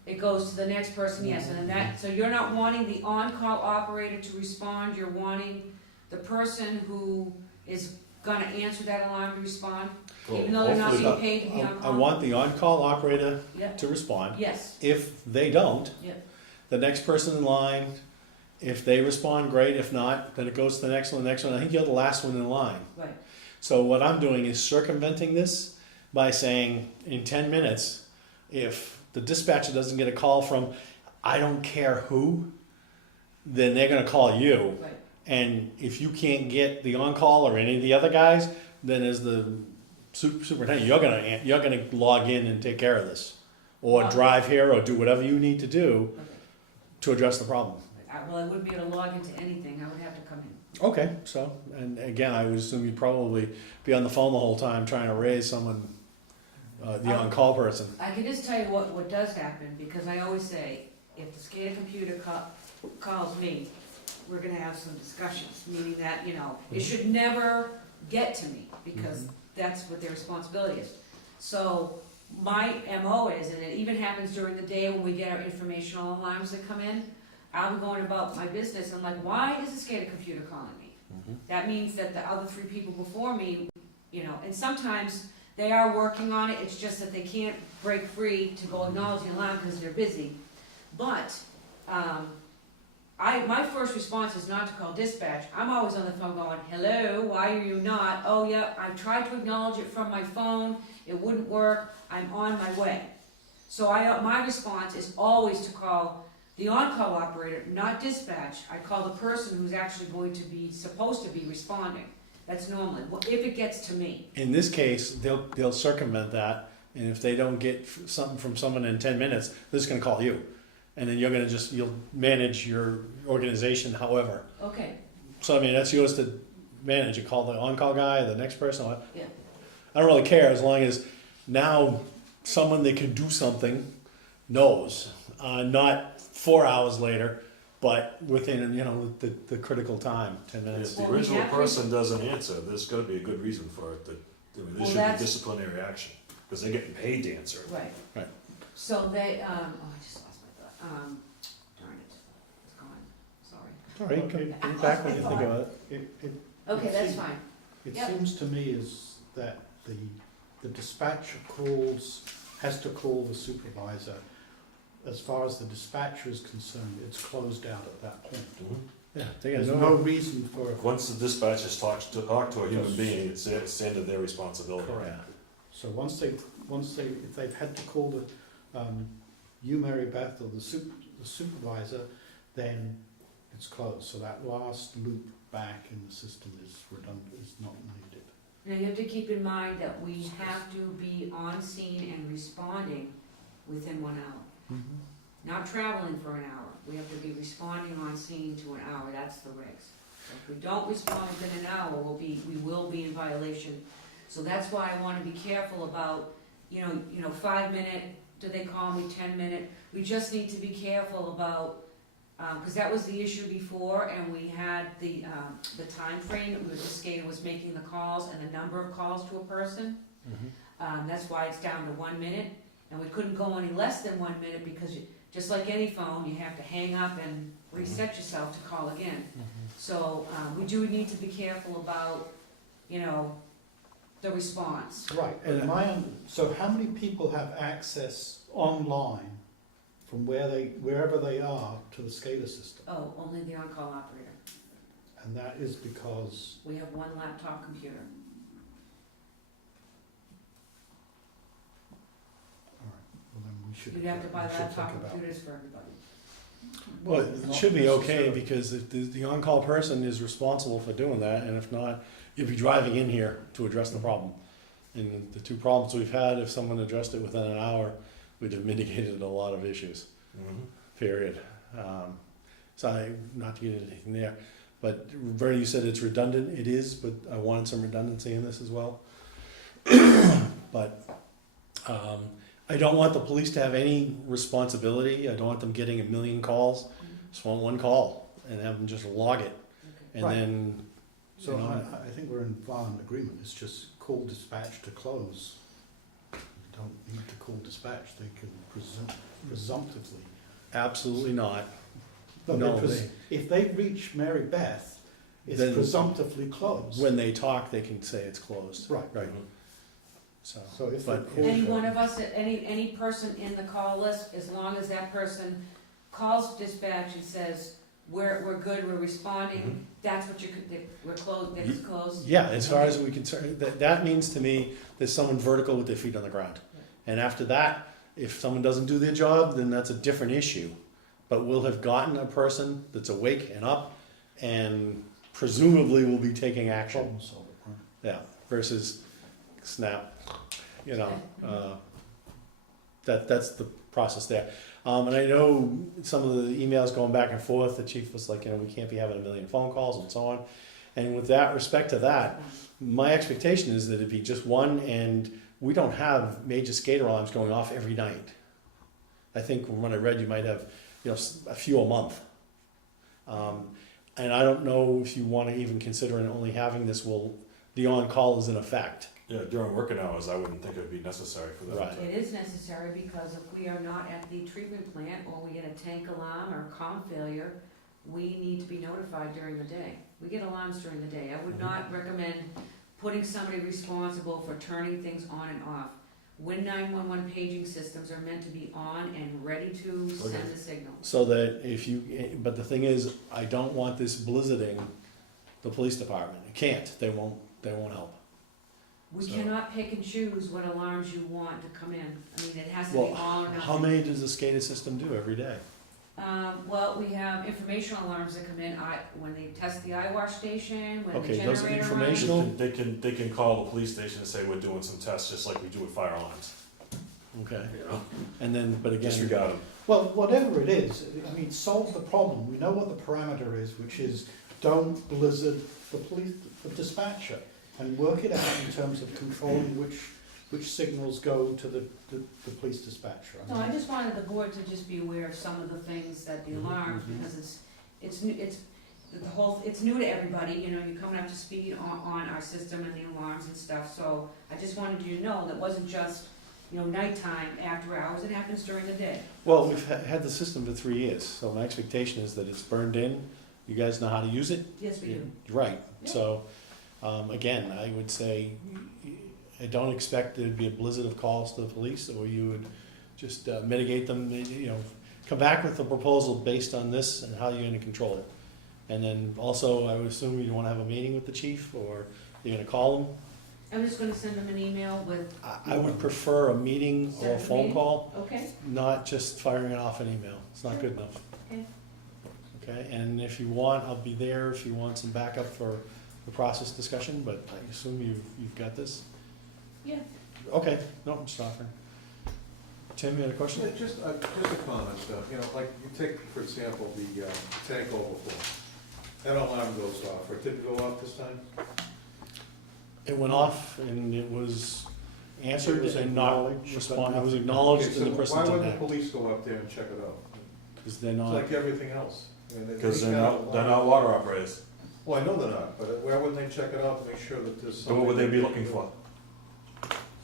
it goes to the next person, yes, and then that, so you're not wanting the on-call operator to respond, you're wanting the person who is gonna answer that alarm to respond, even though they're not Hopefully being paid to be on I call? want the on-call operator Yeah, to respond. yes, If they don't, yeah, the next person in line, if they respond, great. If not, then it goes to the next one, the next one. I think you're the last one in line. right. So what I'm doing is circumventing this by saying in 10 minutes, if the dispatcher doesn't get a call from, I don't care who, then they're gonna call you. Right. And if you can't get the on-call or any of the other guys, then as the superintendent, you're gonna log in and take care of this. Or Wow. drive here or do whatever you need to do Okay. to address the problem. Well, I wouldn't be able to log into anything, I would have to come in. Okay, so, and again, I would assume you'd probably be on the phone the whole time trying to raise someone, the on-call person. I can just tell you what does happen, because I always say, if the SCADA computer calls me, we're gonna have some discussions, meaning that, you know, it should never get to me, because that's what their responsibility is. So, my MO is, and it even happens during the day when we get our informational alarms that come in, I'm going about my business, I'm like, why is the SCADA computer calling me? That means that the other 3 people before me, you know, and sometimes they are working on it, it's just that they can't break free to go acknowledge the alarm because they're busy. But, my first response is not to call dispatch, I'm always on the phone going, hello, why are you not? Oh yeah, I tried to acknowledge it from my phone, it wouldn't work, I'm on my way. So my response is always to call the on-call operator, not dispatch. I call the person who's actually supposed to be responding. That's normally, if it gets to me. In this case, they'll circumvent that, and if they don't get something from someone in 10 minutes, they're just gonna call you. And then you'll manage your organization however. Okay, So I mean, that's yours to manage. You call the on-call guy, the next person. yeah. I don't really care as long as now someone that can do something knows, not 4 hours later, but within, the critical time, 10 minutes. If the Well, we original have to- person doesn't answer, there's gotta be a good reason for it, Well, this should that's- be disciplinary action, because they're getting paid to answer it. Right. Right. So they, I just lost my thought, darn it, it's gone, sorry. All right, come back when you think about it. Okay, that's fine. It Yep. seems to me is that the dispatcher has to call the supervisor. As far as the dispatcher is concerned, it's closed out at that point. Yeah, they There's got no reason for, Once the dispatchers talk to a human being, it's the end of their responsibility. Yeah. so if they've had to call you, Mary Beth, or the supervisor, then it's closed. So that last loop back in the system is redundant, is not needed. Now, you have to keep in mind that we have to be on scene and responding within 1 hour. Not traveling for an hour, we have to be responding on scene to an hour, that's the regs. If we don't respond within an hour, we will be in violation. So that's why I wanna be careful about, 5 minute, do they call me, 10 minute? We just need to be careful about, cause that was the issue before, and we had the time frame, where the SCADA was making the calls and the number of calls to a person. That's why it's down to 1 minute, and we couldn't go any less than 1 minute, because just like any phone, you have to hang up and reset yourself to call again. So, we do need to be careful about, the response. Right, so how many people have access online from wherever they are to the SCADA system? Oh, only the on-call operator. And that is because, We have 1 laptop computer. well then we should. You'd have to buy we should think laptop about- computers for everybody. Well, it Not should be okay, necessarily. because if the on-call person is responsible for doing that, and if not, you'll be driving in here to address the problem. And the 2 problems we've had, if someone addressed it within an hour, we'd have mitigated a lot of issues, period. Not to get into anything there, but Verdi, you said it's redundant, it is, but I wanted some redundancy in this as well. But, I don't want the police to have any responsibility, I don't want them getting a million calls, just want 1 call, and have them just log it, and Right. then, So you know, I think we're in violent agreement, it's just call dispatch to close. You don't need to call dispatch, they can presumptively. absolutely not. No, No, because if they reach Mary Beth, it's Then- presumptively closed. When they talk, they can say it's closed. Right. Right, so, So if but they call. Any one of us, any person in the call list, as long as that person calls dispatch and says, we're good, we're responding, that's what we're closed, that's closed? Yeah, as far as we concern, that means to me, there's someone vertical with their feet on the ground. And after that, if someone doesn't do their job, then that's a different issue. But we'll have gotten a person that's awake and up, and presumably will be taking action. Problem solver, right? Yeah, versus snap, you know, that's the process there. And I know some of the emails going back and forth, the chief was like, you know, we can't be having 1 million phone calls and so on. And with that respect to that, my expectation is that it'd be just one, and we don't have major skater alarms going off every night. I think when I read, you might have, you know, a few a month. And I don't know if you want to even consider only having this the on-call is in effect. Yeah, during working hours, I wouldn't think it would be necessary for them Right. to. It is necessary because if we are not at the treatment plant or we get a tank alarm or a comm failure, we need to be notified during the day. We get alarms during the day. I would not recommend putting somebody responsible for turning things on and off. When 911 paging systems are meant to be on and ready to send a signal. So that but the thing is, I don't want this blizzarding the police department. It can't, they won't help. We So- cannot pick and choose what alarms you want to come in. I mean, it has to be Well, all or nothing. how many does the SCADA system do every day? Well, we have informational alarms that come in, when they test the eye wash station, when the Okay, those are generator runs. informational? They can call the police station and say, we're doing some tests, just like we do with fire alarms, Okay, you know? and then, but again, Disregard them. Well, whatever it is, I mean, solve the problem. We know what the parameter is, which is don't blizzard the police, the dispatcher, and work it out in terms of controlling which signals go to the police dispatcher. No, I just wanted the board to just be aware of some of the things that the alarms, because it's new to everybody, you know, you're coming up to speed on our system and the alarms and stuff, so I just wanted you to know that wasn't just, you know, nighttime, after hours, it happens during the day. well, we've had the system for 3 years, so my expectation is that it's burned in. You guys know how to use it? Yes, we do. Right, Yeah. so, again, I would say, I don't expect there'd be a blizzard of calls to the police, or you would just mitigate them, you know, come back with a proposal based on this and how you're gonna control it. And then also, I would assume you wanna have a meeting with the chief, or you're gonna call him. I'm just gonna send them an email with, I would prefer a meeting or a phone call, okay, not just firing it off an email, it's not good enough. Okay. Okay, and if you want, I'll be there if you want some backup for the process discussion, but I assume you've got this? yeah. Okay, no, I'm just offering. Tim, you had a question? Yeah, just a comment, you know, like, you take, for example, the tank overflow. That alarm goes off, or did it go off this time? It went off and it was answered It was and not acknowledged, responded, but it was Okay, acknowledged so and the person why did wouldn't that. the police go up there and check it out? Because they're It's not, like everything else. I mean, Because they they're can't- not water operators. Well, I know they're not, but why wouldn't they check it out to make sure that there's So something? what would they be looking for?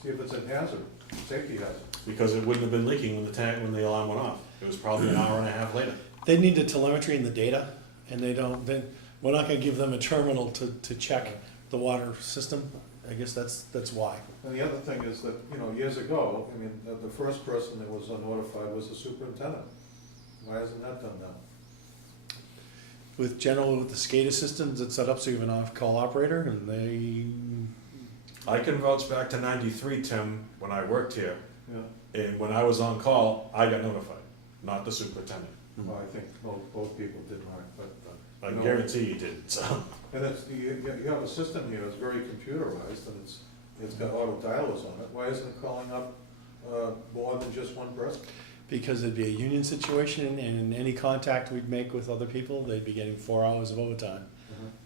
See if it's a hazard, safety hazard. Because it wouldn't have been leaking when the alarm went off. It was probably an hour and a half later. they need the telemetry and the data, and they don't, then, we're not gonna give them a terminal to check the water system. I guess that's why. And the other thing is that, you know, years ago, I mean, the first person that was notified was the superintendent. Why isn't that done now? With the SCADA systems, it's set up so you have an off-call operator, and they, I can vouch back to '93, Tim, when I worked here, Yeah, and when I was on call, I got notified, not the superintendent. well, I think both people did not, but, I No. guarantee you did, so. and it's, you have a system here that's very computerized, and it's got auto dialers on it. Why isn't it calling up, more than just one person? because it'd be a union situation, and in any contact we'd make with other people, they'd be getting 4 hours of overtime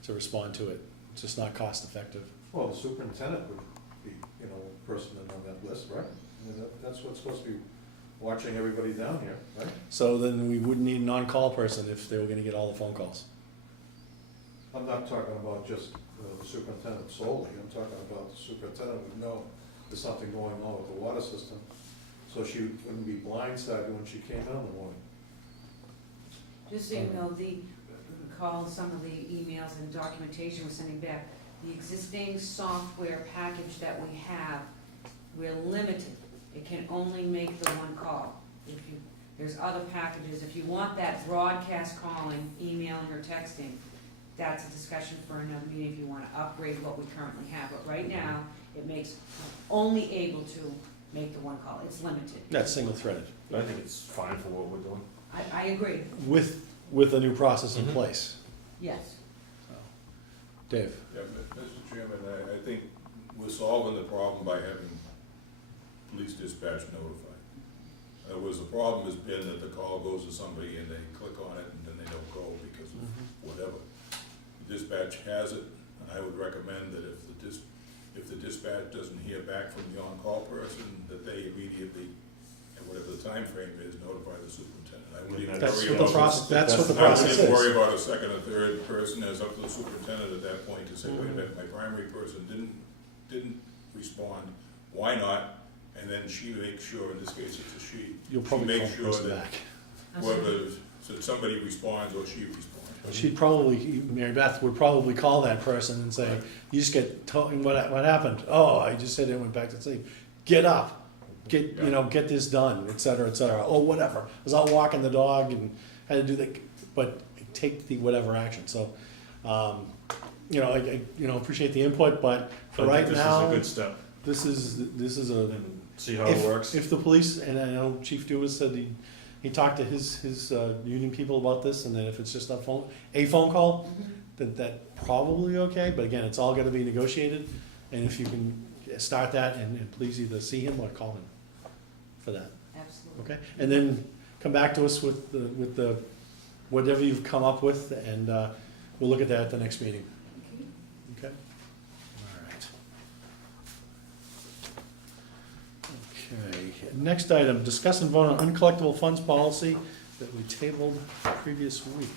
to respond to it. It's just not cost effective. Well, the superintendent would be, you know, a person on that list, right? I mean, that's what's supposed to be watching everybody down here, right? So then we wouldn't need an on-call person if they were gonna get all the phone calls. I'm not talking about just the superintendent solely, I'm talking about the superintendent would know there's something going on with the water system, so she wouldn't be blindsided when she came in the morning. Just so you know, recall some of the emails and documentation we're sending back. The existing software package that we have, we're limited. It can only make the one call. If you There's other packages, if you want that broadcast calling, emailing or texting, that's a discussion for another meeting if you wanna upgrade what we currently have, but right now, it makes, only able to make the one call, it's limited. That's single threaded, I think it's fine for what we're doing. I agree, with a new process in Mhm. place. yes. So, Dave? Yeah, Mr. Chairman, I think we're solving the problem by having police dispatch notified. The problem has been that the call goes to somebody and they click on it and then they don't go because of whatever. The dispatch has it, and I would recommend that if the dispatch doesn't hear back from the on-call person, that they immediately, at whatever the time frame is, notify the superintendent. I wouldn't even That's worry what the about process, that's what the I process wouldn't even worry is. about a second or third person, it's up to the superintendent at that point to say, wait a minute, my primary person didn't respond, why not? And then she makes sure, in this case it's a she, You'll she probably call makes the sure person that back. whoever, so somebody responds or she responds. She'd probably, Mary Beth would probably call that person and say, you just get told, what happened? Oh, I just said I went back to sleep. Get up, get this done, et cetera, or whatever. I was out walking the dog and had to do that, but take the whatever action, so, I appreciate the input, but for right now, This is a good step, this is a, and see how it works. if the police, and I know Chief Dewis said he talked to his union people about this, and then if it's just a phone call, that probably okay, but again, it's all gotta be negotiated, and if you can start that, and please either see him or call him for that, Absolutely. okay? And then come back to us with the, whatever you've come up with, and we'll look at that at the next meeting, Okay. okay? All right. Okay, next item, discuss and vote on uncollectible funds policy that we tabled previous week.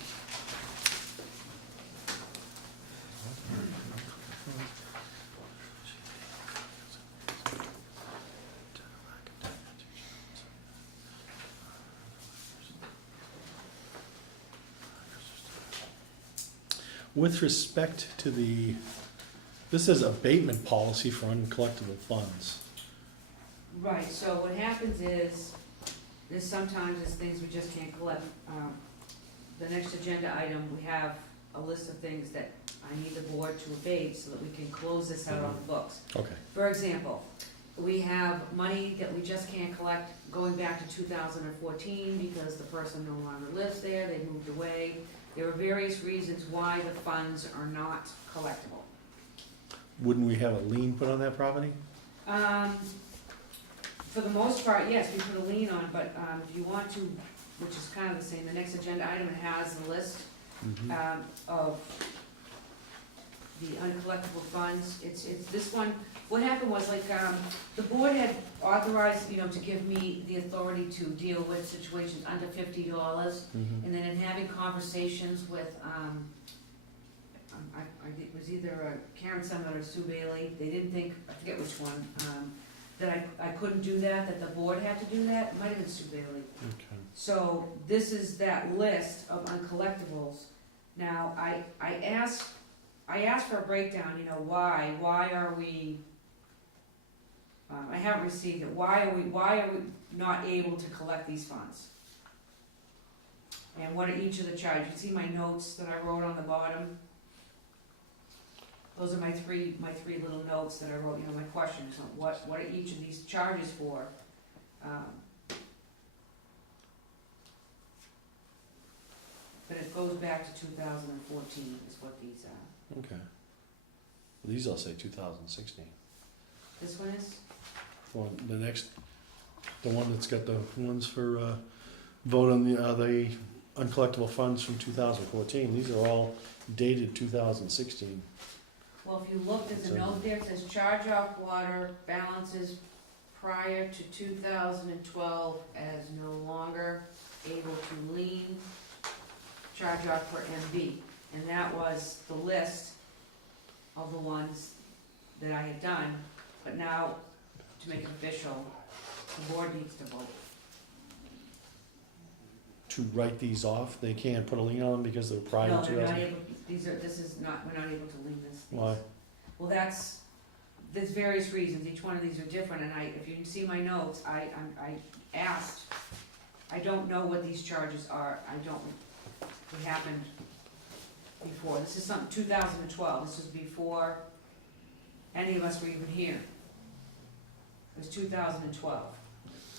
With respect to this is abatement policy for uncollectible funds. Right, so what happens is, sometimes there's things we just can't collect. The next agenda item, we have a list of things that I need the board to abate so that we can close this out on the books. Okay. For example, we have money that we just can't collect going back to 2014 because the person no longer lives there, they moved away. There are various reasons why the funds are not collectible. Wouldn't we have a lien put on that property? For the most part, yes, we put a lien on, but if you want to, which is kind of the same, the next agenda item has the list of the uncollectible funds. It's this one, what happened was the board had authorized, to give me the authority to deal with situations under $50. And then in having conversations with, it was either Karen Summit or Sue Bailey, they didn't think, I forget which one, that I couldn't do that the board had to do that, it might have been Sue Bailey. Okay. So this is that list of uncollectibles. Now, I asked for a breakdown, why are we, I haven't received it, why are we not able to collect these funds? And what are each of the charges? You see my notes that I wrote on the bottom? Those are my three little notes that I wrote, my questions, on what are each of these charges for? But it goes back to 2014 is what these are. Okay. These all say 2016. This one is? The one that's got the ones for, vote on the uncollectible funds from 2014. These are all dated 2016. Well, if you look, there's a note there, it says charge off water balances prior to 2012 as no longer able to lien, charge off for MB. And that was the list of the ones that I had done, but now, to make it official, the board needs to vote. To write these off, they can't put a lien on them because they're prior No, to they're not 2000? able, we're not able to lien this. Why? Well, there's various reasons, each one of these are different, and if you see my notes, I asked I don't know what these charges are, it happened before, this is something, 2012, this was before any of us were even here. It was 2012,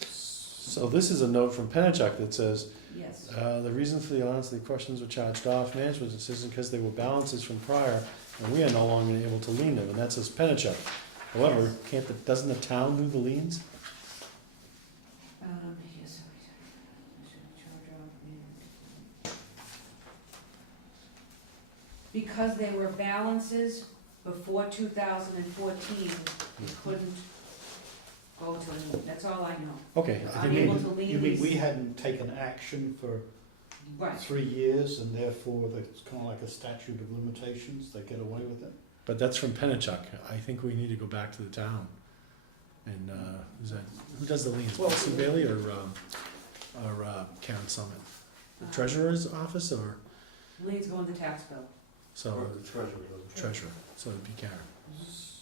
So this is a note from Penachuk that says, yes. the reason for the unanswered questions were charged off management decision because they were balances from prior, and we are no longer able to lien them, and that says Penachuk. However, doesn't the town do the liens? Yes, I should charge off and- Because they were balances before 2014, we couldn't go to lien, that's all I know. Okay, I think Unable maybe, to lien You mean these- we hadn't taken action for Right, 3 years and therefore it's kind of like a statute of limitations, they get away with it? but that's from Penachuk. I think we need to go back to the town. And, who does the liens? Well- Sue Bailey or Karen Summit? The treasurer's office or, liens go in the tax bill. so, Or the treasurer doesn't. treasurer, so it'd be Karen.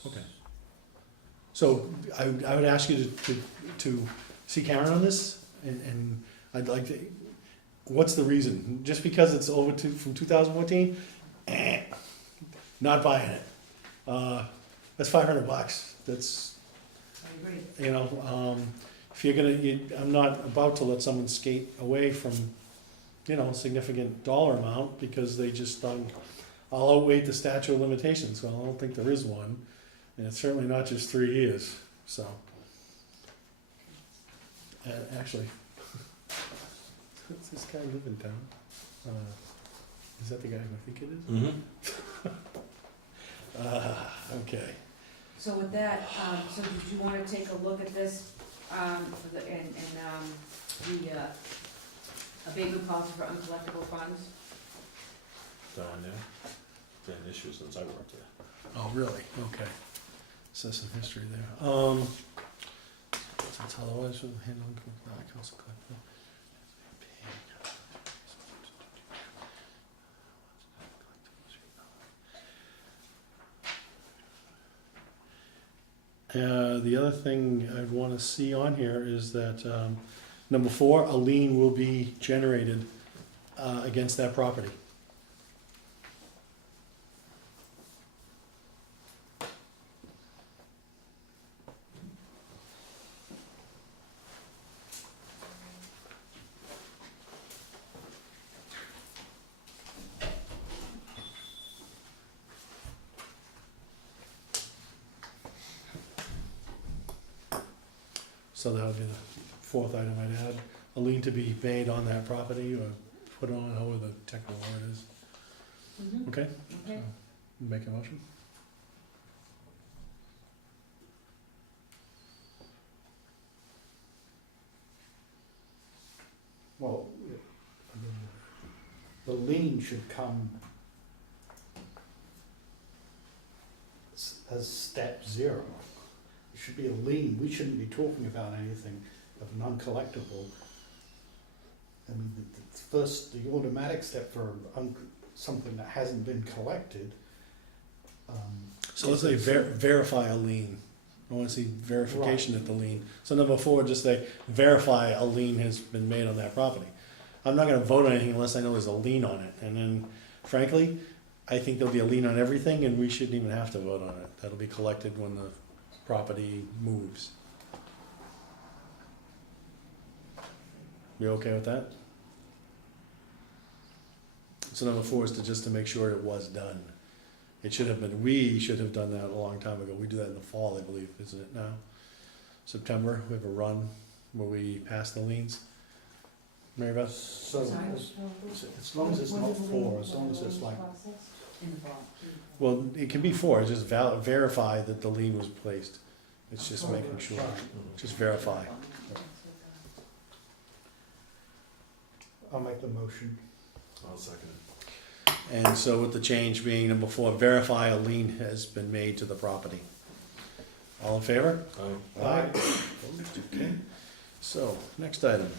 Okay. So I would ask you to see Karen on this, and I'd like to, what's the reason? Just because it's from 2014? Not buying it. That's $500. That's, I agree. you know, if you're gonna, I'm not about to let someone skate away from, a significant dollar amount because they just thought, I'll outwait the statute of limitations. Well, I don't think there is one. And it's certainly not just 3 years, so. Actually, does this guy live in town? Is that the guy I think it is? Mm-hmm. Okay. So with that, so did you wanna take a look at this, for the, abatement policy for uncollectible funds? Down there, been an issue since I worked there. Oh, really? Okay. So some history there. That's how otherwise will handle council collectible. The other thing I'd want to see on here is that, number 4, a lien will be generated against that property. So that would be the 4th item I'd add, a lien to be made on that property or put on, however the technical word is. Mm-hmm. Okay? Okay, Make a motion? Well, the lien should come as step 0. It should be a lien, we shouldn't be talking about anything of non-collectible. I mean, the first, the automatic step for something that hasn't been collected. So let's say verify a lien. I want to see verification of the lien. So number 4, just say verify a lien has been made on that property. I'm not gonna vote on anything unless I know there's a lien on it. And then frankly, I think there'll be a lien on everything and we shouldn't even have to vote on it. That'll be collected when the property moves. You okay with that? So number 4 is just to make sure it was done. It should have been, we should have done that a long time ago. We do that in the fall, I believe, isn't it now? September, we have a run where we pass the liens. Mary Beth? So, as long as it's not 4, as long as it's like, in the fall. Well, it can be 4, just verify that the lien was placed. It's just making sure, just verify. I'll make the motion. I'll second it. And so with the change being number 4, verify a lien has been made to the property. All in favor? Aye. Okay. So, next item.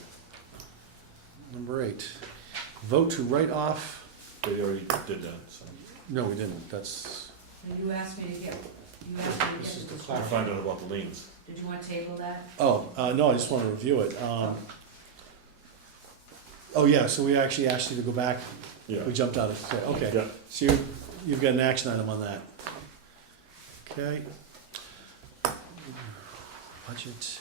Number 8, vote to write off, They already did that, so. no, we didn't, that's, And you asked me to get This is the this. I'll find out about the liens. Did you wanna table that? oh, no, I just want to review it. Oh, yeah, so we actually asked you to go back, Yeah. we jumped out of, okay. Yeah. So you've got an action item on that. Okay. Budget.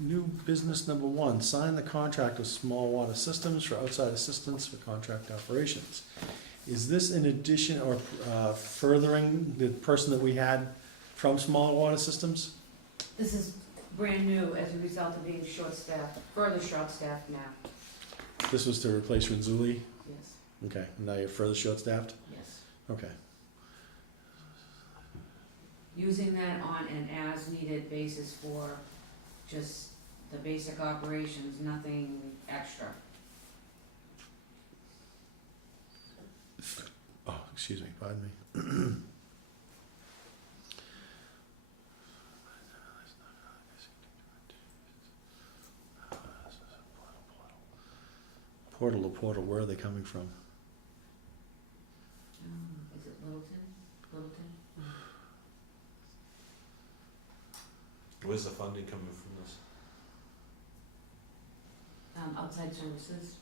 New business number 1, sign the contract with Small Water Systems for outside assistance for contract operations. Is this in addition or furthering the person that we had from Small Water Systems? This is brand new as a result of being short-staffed, further short-staffed now. This was to replace Renzulli? Yes, Okay, now you're further short-staffed? yes. Okay. Using that on an as-needed basis for just the basic operations, nothing extra. Oh, excuse me, pardon me. Portal to portal, where are they coming from? Is it Littleton? Littleton? Where's the funding coming from this? Outside services.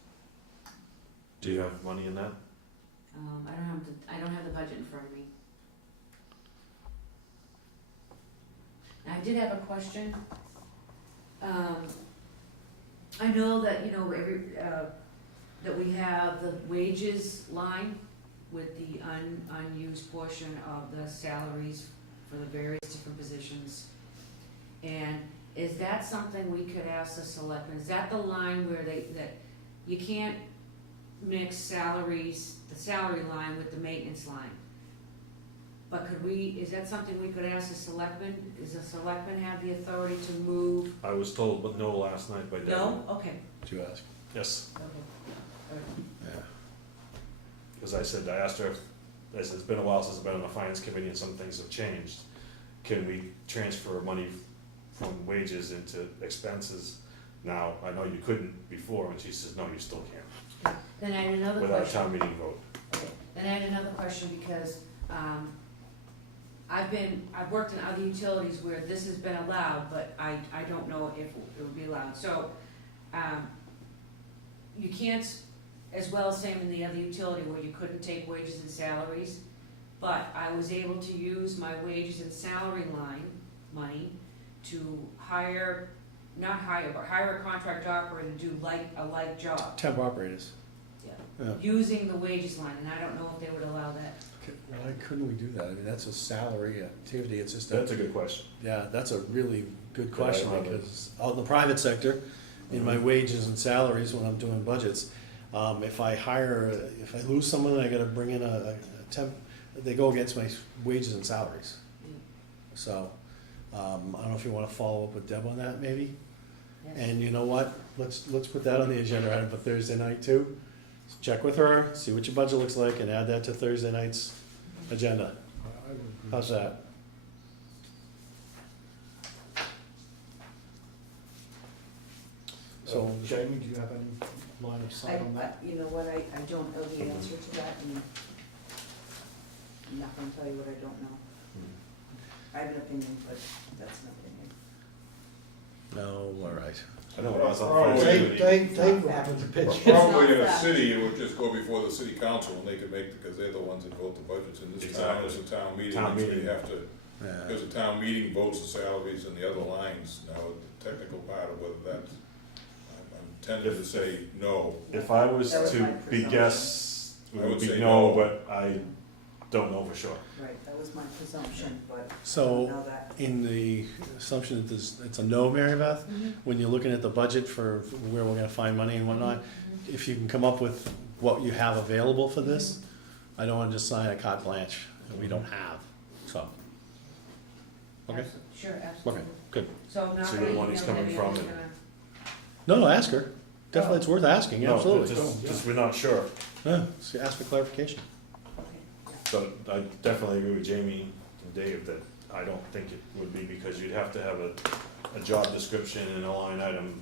Do you have money in that? I don't have the budget in front of me. Now, I did have a question. I know that, you know, that we have the wages line with the unused portion of the salaries for the various different positions. And is that something we could ask the selectmen, is that the line where that you can't mix salaries, the salary line with the maintenance line? But is that something we could ask the selectmen? Does the selectmen have the authority to move? I was told, but no last night by Deb. No? Okay. Did you ask? Yes, Okay. Yeah. because I said, I asked her, I said, it's been a while since I've been on the finance committee and some things have changed. Can we transfer money from wages into expenses now? I know you couldn't before, and she says, no, you still can't, Then I had another without a question. town meeting vote. Okay. Then I had another question because, I've worked in other utilities where this has been allowed, but I don't know if it would be allowed. So, you can't, as well as same in the other utility where you couldn't take wages and salaries, but I was able to use my wages and salary line money to hire a contract operator to do a like job, Temp operators. Yeah. using the wages line, and I don't know if they would allow that. Why couldn't we do that? I mean, that's a salary activity, it's just That's a good question. yeah, that's a really good Yeah, I question, love it. because out in the private sector, in my wages and salaries, when I'm doing budgets, if I lose someone and I gotta bring in a temp, they go against my wages and salaries. So, I don't know if you wanna follow up with Deb on that, maybe? Yes. And you know what, let's put that on the agenda item for Thursday night too. Check with her, see what your budget looks like, and add that to Thursday night's agenda. I would agree. How's that? So, Jamie, do you have any line of sight on that? You know what, I don't know the answer to that, and I'm not gonna tell you what I don't know. I have an opinion, but that's an opinion. no, all right. I know when I was on Probably. finance committee. Dave will have an opinion. Probably in a It's not city, it would just go before the city council and they could make, because they're the ones that vote the budgets. In this town, it's a town meeting, Town so you meeting. have to, Yeah. because the town meeting votes the salaries and the other lines. Now, the technical part of whether that's, I'm tempted to say no. If I was That was my to be presumption. guess, it I would would be say no, no. but I don't know for sure. Right, that was my presumption, but I don't So, know that. in the assumption that it's a no, Mary Beth, when you're looking at the budget for where we're gonna find money and whatnot, if you can come up with what you have available for this, I don't wanna just sign a carte blanche that we don't have, so. Okay, Sure, absolutely. okay, good. So I'm not See gonna where the email money's coming Debbie, from I'm just and- No, gonna- ask her. Definitely, it's worth asking, No, absolutely. just we're not sure. Yeah, so ask for clarification. okay, But I definitely agree with Jamie and Dave that I don't think it would be, because you'd have to have a job description and a line item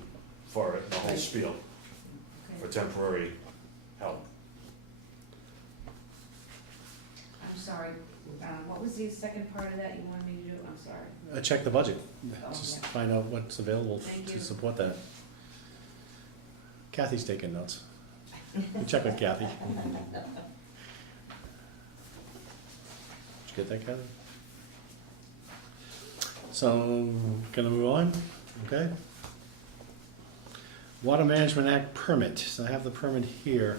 for it, the whole Right. spiel, for okay. temporary help. I'm sorry, what was the second part of that you wanted me to do? I'm sorry. Check the budget, Oh, just yeah. find out what's available Thank to you. support that. Kathy's taking notes. We'll check with Kathy. Did you get that, Kathy? So, gonna move on, okay? Water Management Act permit, so I have the permit here.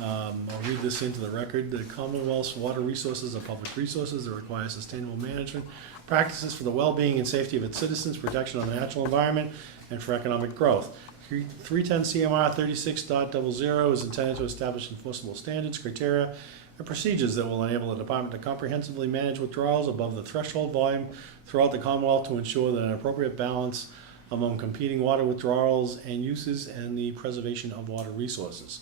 I'll read this into the record. The Commonwealth's water resources are public resources that require sustainable management practices for the well-being and safety of its citizens, protection of the natural environment, and for economic growth. 310 CMR 36.00 is intended to establish enforceable standards, criteria, and procedures that will enable the department to comprehensively manage withdrawals above the threshold volume throughout the Commonwealth to ensure that an appropriate balance among competing water withdrawals and uses and the preservation of water resources.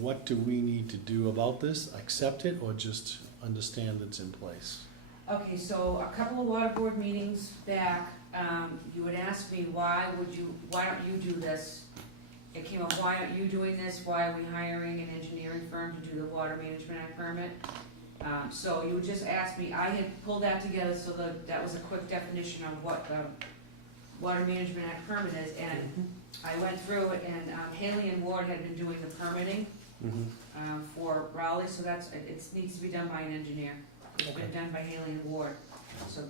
What do we need to do about this? Accept it or just understand it's in place? Okay, so a couple of water board meetings back, you had asked me, why don't you do this? It came up, why aren't you doing this? Why are we hiring an engineering firm to do the Water Management Act permit? So you just asked me, I had pulled that together so that was a quick definition of what the Water Management Act permit is, and I went through it, and Haley and Ward had been doing the permitting for Raleigh, so it needs to be done by an engineer. It's been done by Haley and Ward, so,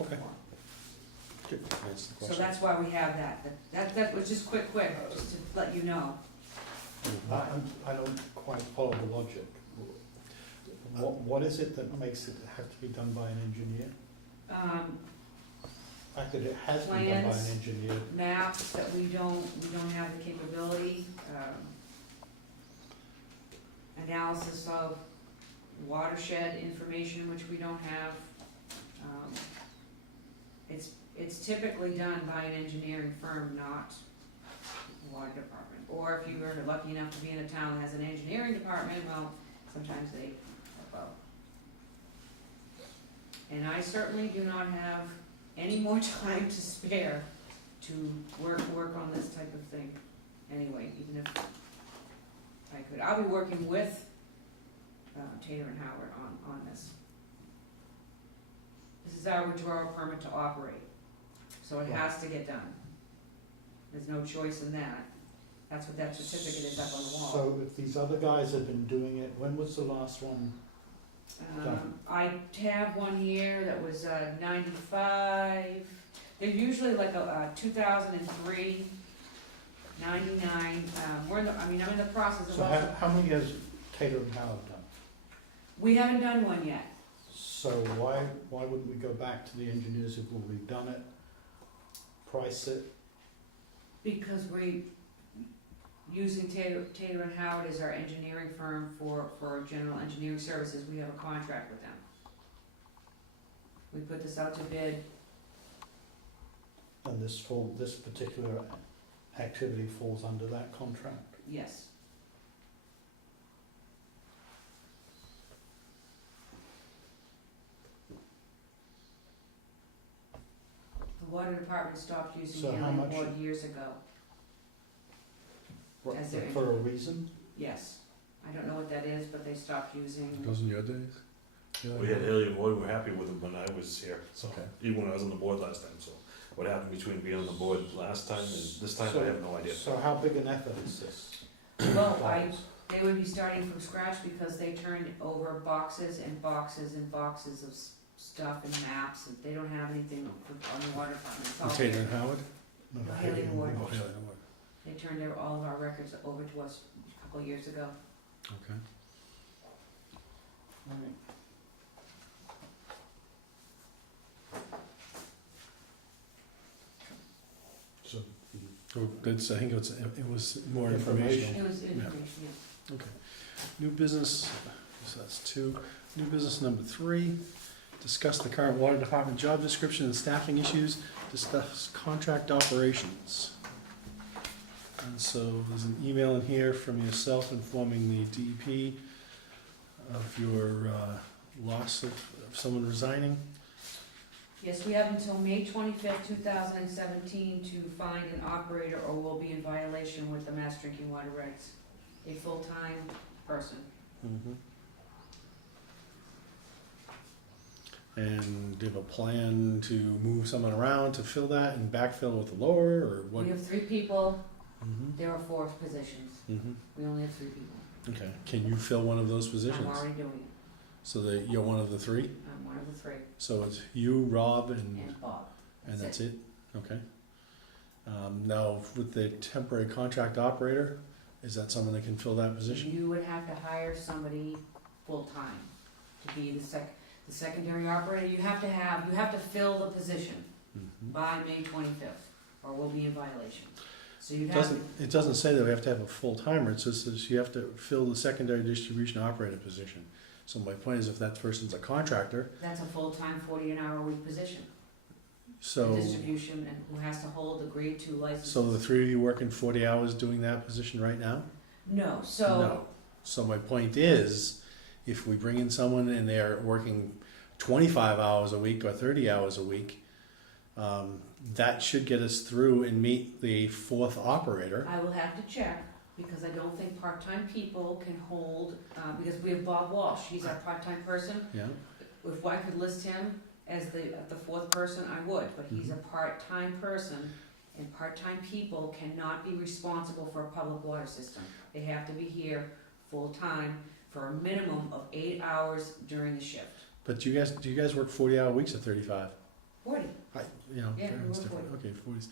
Okay. Good. That's the so question. that's why we have that. That was just quick, just to let you know. I don't quite follow the logic. What is it that makes it have to be done by an engineer? The fact that it has been done by an Plans. engineer, Maps that we don't have the capability, analysis of watershed information, which we don't have. It's typically done by an engineering firm, not the water department. Or if you were lucky enough to be in a town that has an engineering department, well, sometimes they help out. And I certainly do not have any more time to spare to work on this type of thing. Anyway, even if I could, I'll be working with Taylor and Howard on this. This is our withdrawal permit to operate, so it has to get done. There's no choice in that. That's what that certificate is up on the wall. so if these other guys have been doing it, when was the last one? Done. I have one here that was 95, they're usually like a 2003, 99, I'm in the process of So also, how many has Taylor and Howard done? we haven't done one yet. So why wouldn't we go back to the engineers who've already done it, price it? Because we, using Taylor and Howard as our engineering firm for general engineering services, we have a contract with them. We put this out to bid, And this particular activity falls under that contract? yes. The water department stopped using So how Haley much- Ward years ago, As their For a reason? yes. I don't know what that is, but they stopped using, Those in your days? We had Haley and Ward, we were happy with them when I was here, so, Okay. even when I was on the board last time, so. What happened between being on the board last time and this time, I have no idea. So how big an effort is this? well, they would be starting from scratch because they turned over boxes and boxes and boxes of stuff and maps, and they don't have anything on the water department. It's all Taylor here. and Howard? No, Haley and Ward. Oh, Haley and Ward. They turned all of our records over to us a couple of years ago. Okay. Right. So, I think it was more informational. It was information, yeah. Okay. New business, so that's 2. New business number 3, discuss the current water department job description and staffing issues, discuss contract operations. And so there's an email in here from yourself informing the DEP of your loss of someone resigning. Yes, we have until May 25th, 2017 to find an operator or we'll be in violation with the Mass Drinking Water Regs, a full-time person. And do you have a plan to move someone around to fill that and backfill with the lower, or what? We have 3 people There are 4 positions. We only have 3 people. Okay, can you fill one of those I'm positions? already doing it. So that you're one of the 3? I'm one of the 3, So it's you, Rob, and and Bob. that's it? Okay. Now, with the temporary contract operator, is that someone that can fill that position? You would have to hire somebody full-time to be the secondary operator. You have to fill the position Mhm. by May 25th, or we'll be in violation. So you'd have to, It doesn't say that we have to have a full-timer, it just says you have to fill the secondary distribution operator position. So my point is, if that person's a contractor, that's a full-time 40-an-hour-a-week position. so, Distribution, and who has to hold the grade 2 license. so the 3 of you working 40 hours doing that position right now? No, so, No. So my point is, if we bring in someone and they're working 25 hours a week or 30 hours a week, that should get us through and meet the 4th operator. I will have to check, because I don't think part-time people can hold, because we have Bob Walsh, he's our part-time person. Yeah, If I could list him as the 4th person, I would, but he's a part-time person, and part-time people cannot be responsible for a public water system. They have to be here full-time for a minimum of 8 hours during the shift. but do you guys work 40-hour weeks or 35? 40. You know, Yeah, we it's work different. 40. Okay, 40s.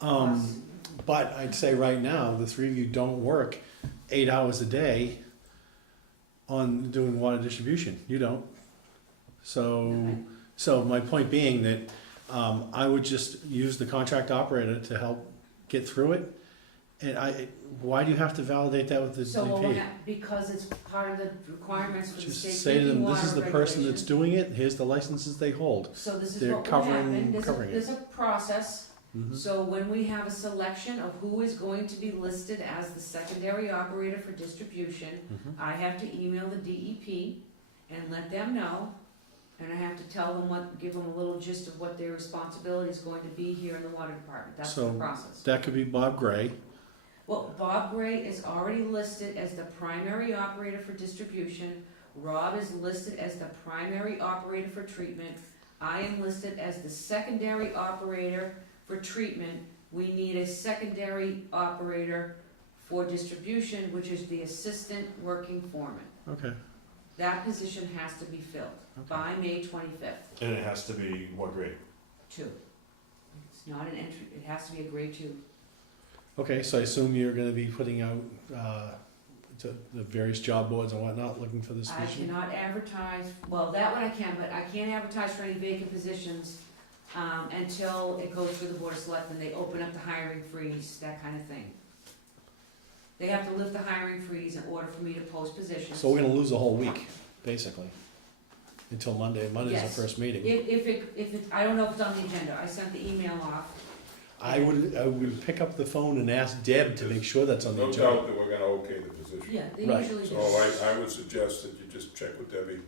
Plus- But I'd say right now, the 3 of you don't work 8 hours a day on doing water distribution. You don't. So, Okay. so my point being that I would just use the contract operator to help get through it. And why do you have to validate that with the So we'll DP? because it's part of the requirements for the Just state say to drinking them, this water is the person that's regulations. doing it, here's the licenses they hold. So this is they're what will covering- happen, covering it. there's a process. Mhm. So when we have a selection of who is going to be listed as the secondary operator for distribution, Mhm. I have to email the DEP and let them know, and I have to tell them give them a little gist of what their responsibility is going to be here in the water department, that's the So- process. That could be Bob Gray. Well, Bob Gray is already listed as the primary operator for distribution, Rob is listed as the primary operator for treatment, I am listed as the secondary operator for treatment. We need a secondary operator for distribution, which is the assistant working foreman. Okay. That position has to be filled by May 25th, And it has to be what grade? 2. It's not an entry, it has to be a grade 2. Okay, so I assume you're gonna be putting out, to the various job boards and whatnot, looking for this I position? cannot advertise, well, that one I can, but I can't advertise for any vacant positions, until it goes through the board of selectmen, they open up the hiring freeze, that kind of thing. They have to lift the hiring freeze in order for me to post positions. So we're gonna lose a whole week, basically, until Monday. Monday's Yes. the first meeting. If it, I don't know if it's on the agenda, I sent the email off. I would pick up the phone and ask Deb to make sure that's on the No agenda. doubt that we're gonna okay the position. Yeah, they Right. usually do. So I would suggest that you just check with Debbie,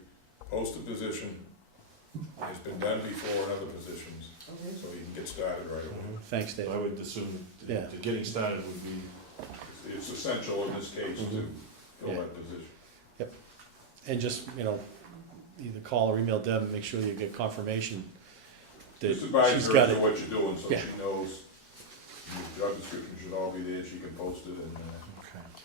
post the position. It's been done before in other positions, Okay. so you can get started right away. Thanks, Dave. I would assume Yeah. that getting started would be, It's essential in this case to Mhm. fill Yeah. that position. And just, either call or email Deb and make sure you get confirmation that Just advise she's her got as to it. what you're doing, so Yeah. she knows. The job description should all be there, she can post it, and,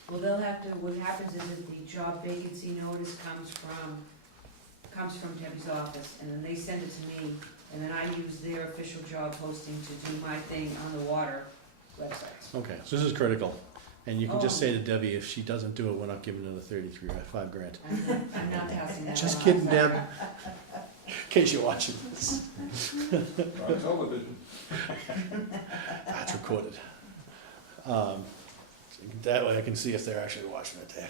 Well, they'll have to, what happens is that the job vacancy notice comes from Debbie's office, and then they send it to me, and then I use their official job posting to do my thing on the water websites. Okay, so this is critical. And you can just Oh. say to Debbie, if she doesn't do it, we're not giving her the 5 grand. I'm not passing that Just on. kidding, Deb. In case you're watching this. on television. That's recorded. That way I can see if they're actually watching it, Dave.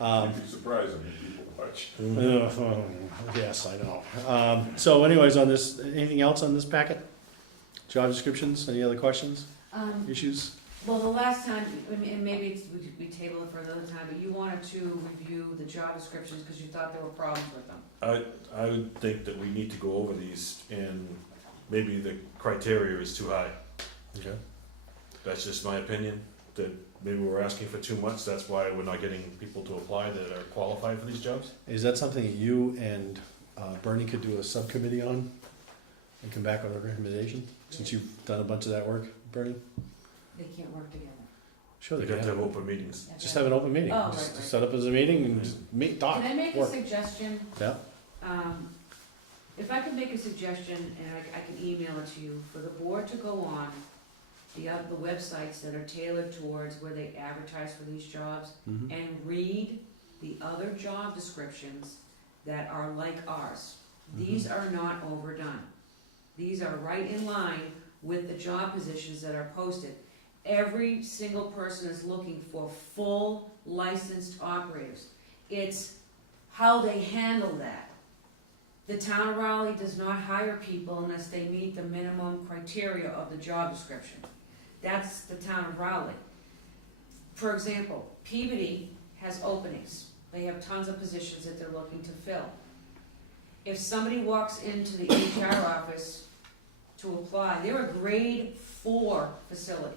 You'd be surprised how many people watch. Yes, I know. So anyways, on this, anything else on this packet? Job descriptions, any other questions, issues? Well, the last time, and maybe we table it for another time, but you wanted to review the job descriptions because you thought there were problems with them. I would think that we need to go over these and maybe the criteria is too high. Okay. That's just my opinion, that maybe we're asking for too much, that's why we're not getting people to apply that are qualified for these jobs. Is that something that you and Bernie could do a subcommittee on and come back with a recommendation? Since you've done a bunch of that work, Bernie? They can't work together. Sure, They they got to can. have open meetings. Just have an open meeting, Oh, just right. set up as a meeting and just meet, talk, Can I make a work. suggestion? Yeah, If I could make a suggestion, and I can email it to you, for the board to go on the websites that are tailored towards where they advertise for these jobs, mhm, and read the other job descriptions that are like ours. These are not overdone. These are right in line with the job positions that are posted. Every single person is looking for full licensed operators. It's how they handle that. The town of Raleigh does not hire people unless they meet the minimum criteria of the job description. That's the town of Raleigh. For example, Peabody has openings. They have tons of positions that they're looking to fill. If somebody walks into the HR office to apply, they're a grade 4 facility.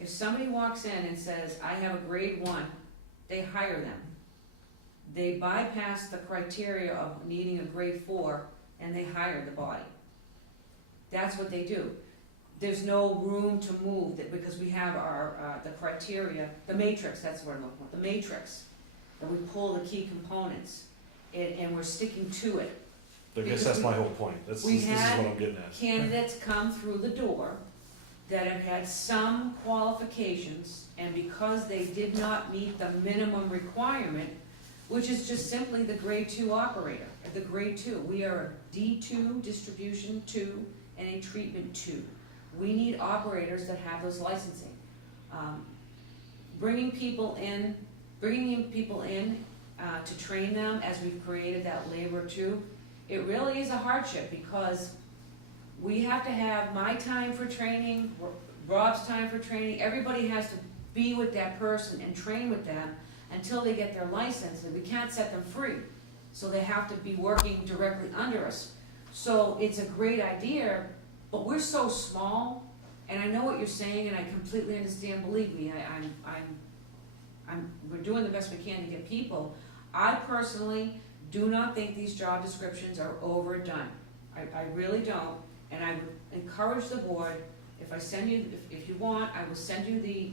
If somebody walks in and says, I have a grade 1, they hire them. They bypass the criteria of needing a grade 4 and they hire the body. That's what they do. There's no room to move because we have our, the criteria, the matrix, that's what I'm looking for, the matrix. And we pull the key components and we're sticking to it. I guess that's my whole point. This is what I'm getting at. Candidates come through the door that have had some qualifications, and because they did not meet the minimum requirement, which is just simply the grade 2 operator, the grade 2. We are a D2, distribution 2, and a treatment 2. We need operators that have those licensing. Bringing people in to train them, as we've created that labor 2, it really is a hardship because we have to have my time for training, Rob's time for training, everybody has to be with that person and train with them until they get their license, and we can't set them free. So they have to be working directly under us. So it's a great idea, but we're so small, and I know what you're saying, and I completely understand, believe me, we're doing the best we can to get people. I personally do not think these job descriptions are overdone. I really don't. And I would encourage the board, if I send you, if you want, I will send you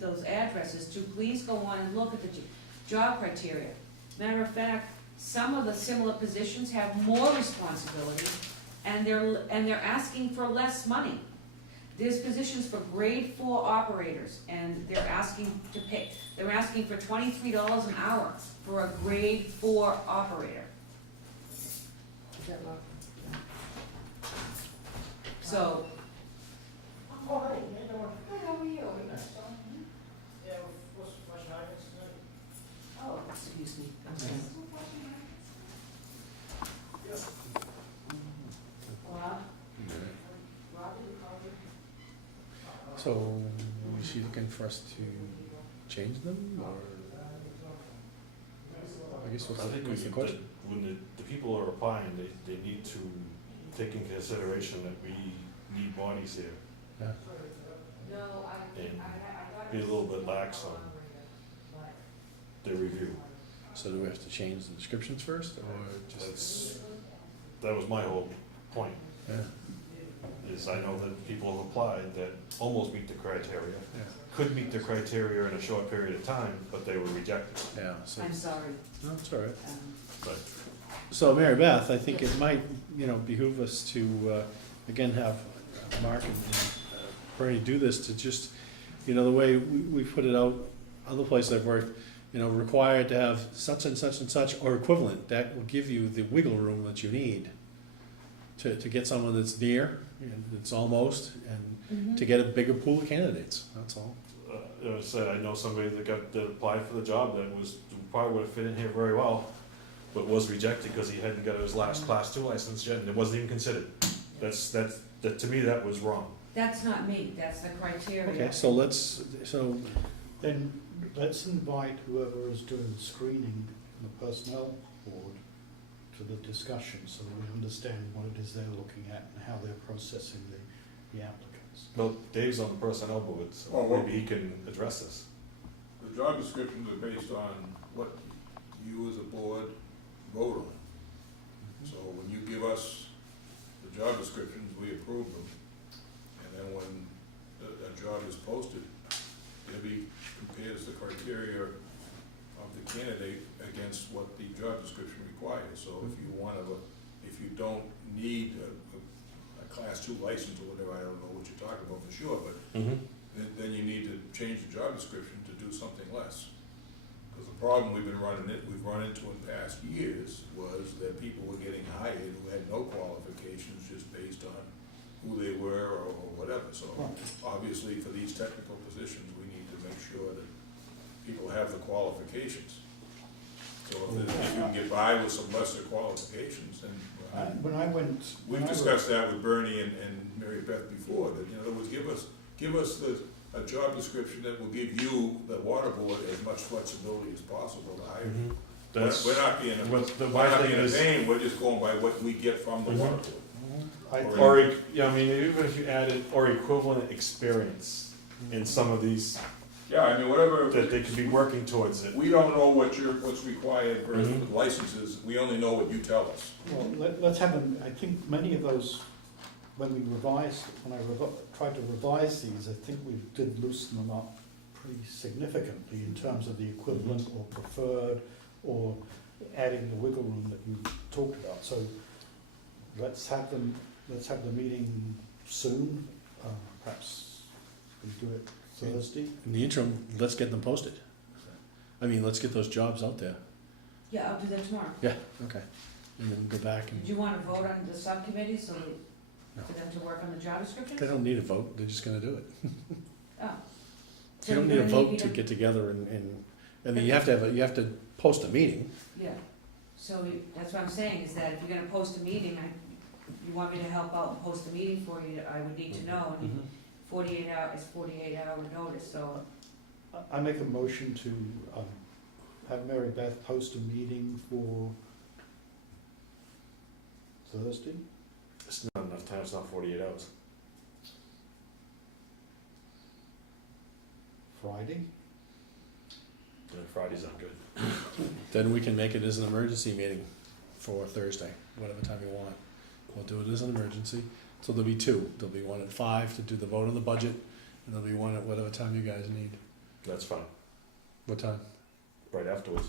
those addresses to please go on and look at the job criteria. Matter of fact, some of the similar positions have more responsibility, and they're asking for less money. There's positions for grade 4 operators, and they're asking for $23 an hour for a grade 4 operator. So. Oh, hey, you know, How are you? yeah, what's my items tonight? Oh, excuse me. I'm sorry. Rob? Rob, you called me? so is she looking for us to change them, or? I guess I think we what's the should, question? when the people are applying, they need to take into consideration that we need bodies here. Yeah. No, And I be a little bit lax on their review. So do we have to change the descriptions first, or just? That was my whole point, Yeah, is I know that people have applied that almost meet the criteria, yeah, could meet the criteria in a short period of time, but they were rejected. yeah, so, I'm sorry. no, it's all right. But So Mary Beth, I think it might, behoove us to, again, have Mark and Bernie do this to just, the way we put it out, other places I've worked, required to have such and such and such or equivalent, that will give you the wiggle room that you need to get someone that's near, and it's almost, and to get a bigger pool of candidates, that's all. I said, I know somebody that applied for the job that probably would have fit in here very well, but was rejected because he hadn't got his last class 2 license yet, and it wasn't even considered. That to me, that was wrong. That's not me, that's the criteria. Okay, so Then let's invite whoever is doing the screening and the personnel board to the discussion so that we understand what it is they're looking at and how they're processing the applicants. Well, Dave's on the personnel board, so Oh, well. maybe he can address this. The job descriptions are based on what you as a board vote on. So when you give us the job descriptions, we approve them. And then when a job is posted, Debbie compares the criteria of the candidate against what the job description requires. So if you if you don't need a class 2 license or whatever, I don't know what you're talking about for sure, but then you need to change the job description to do something less. Because the problem we've run into in past years was that people were getting hired who had no qualifications just based on who they were or whatever. So obviously for these technical positions, we need to make sure that people have the qualifications. So if you can get by with some lesser qualifications, then When I went. when we've I discussed that with Bernie and Mary Beth before, that, in other words, give us a job description that will give you, the water board, as much flexibility as possible to hire you. That's, We're not being my thing a is, pain, we're just going by what we get from the water board. or, yeah, I mean, even if you added, or equivalent experience in some of these, Yeah, I mean, whatever, that they could be working towards it. we don't know what's required for licenses, we only know what you tell us. Well, let's have them, I think many of those, when I tried to revise these, I think we did loosen them up pretty significantly in terms of the equivalent or preferred, or adding the wiggle room that you talked about. So let's have the meeting soon, perhaps we do it Thursday. In the interim, let's get them posted. I mean, let's get those jobs out there. Yeah, I'll do that tomorrow. Okay. And then go back Did and, you wanna vote on the subcommittee, so No. for them to work on the job descriptions? they don't need a vote, they're just gonna do it. Oh. So You don't you're need a gonna vote me to get together I mean, you have to post a meeting. Yeah, so that's what I'm saying, is that if you're gonna post a meeting, you want me to help out and post a meeting for you, I would need to know, and 48 hour notice, so, I make a motion to have Mary Beth post a meeting for Thursday. It's not enough time, it's not 48 hours. Friday? And Friday's not good. Then we can make it as an emergency meeting for Thursday, whatever time you want. We'll do it as an emergency. So there'll be two. There'll be one at 5 to do the vote on the budget, and there'll be one at whatever time you guys need. That's fine, What time? right afterwards.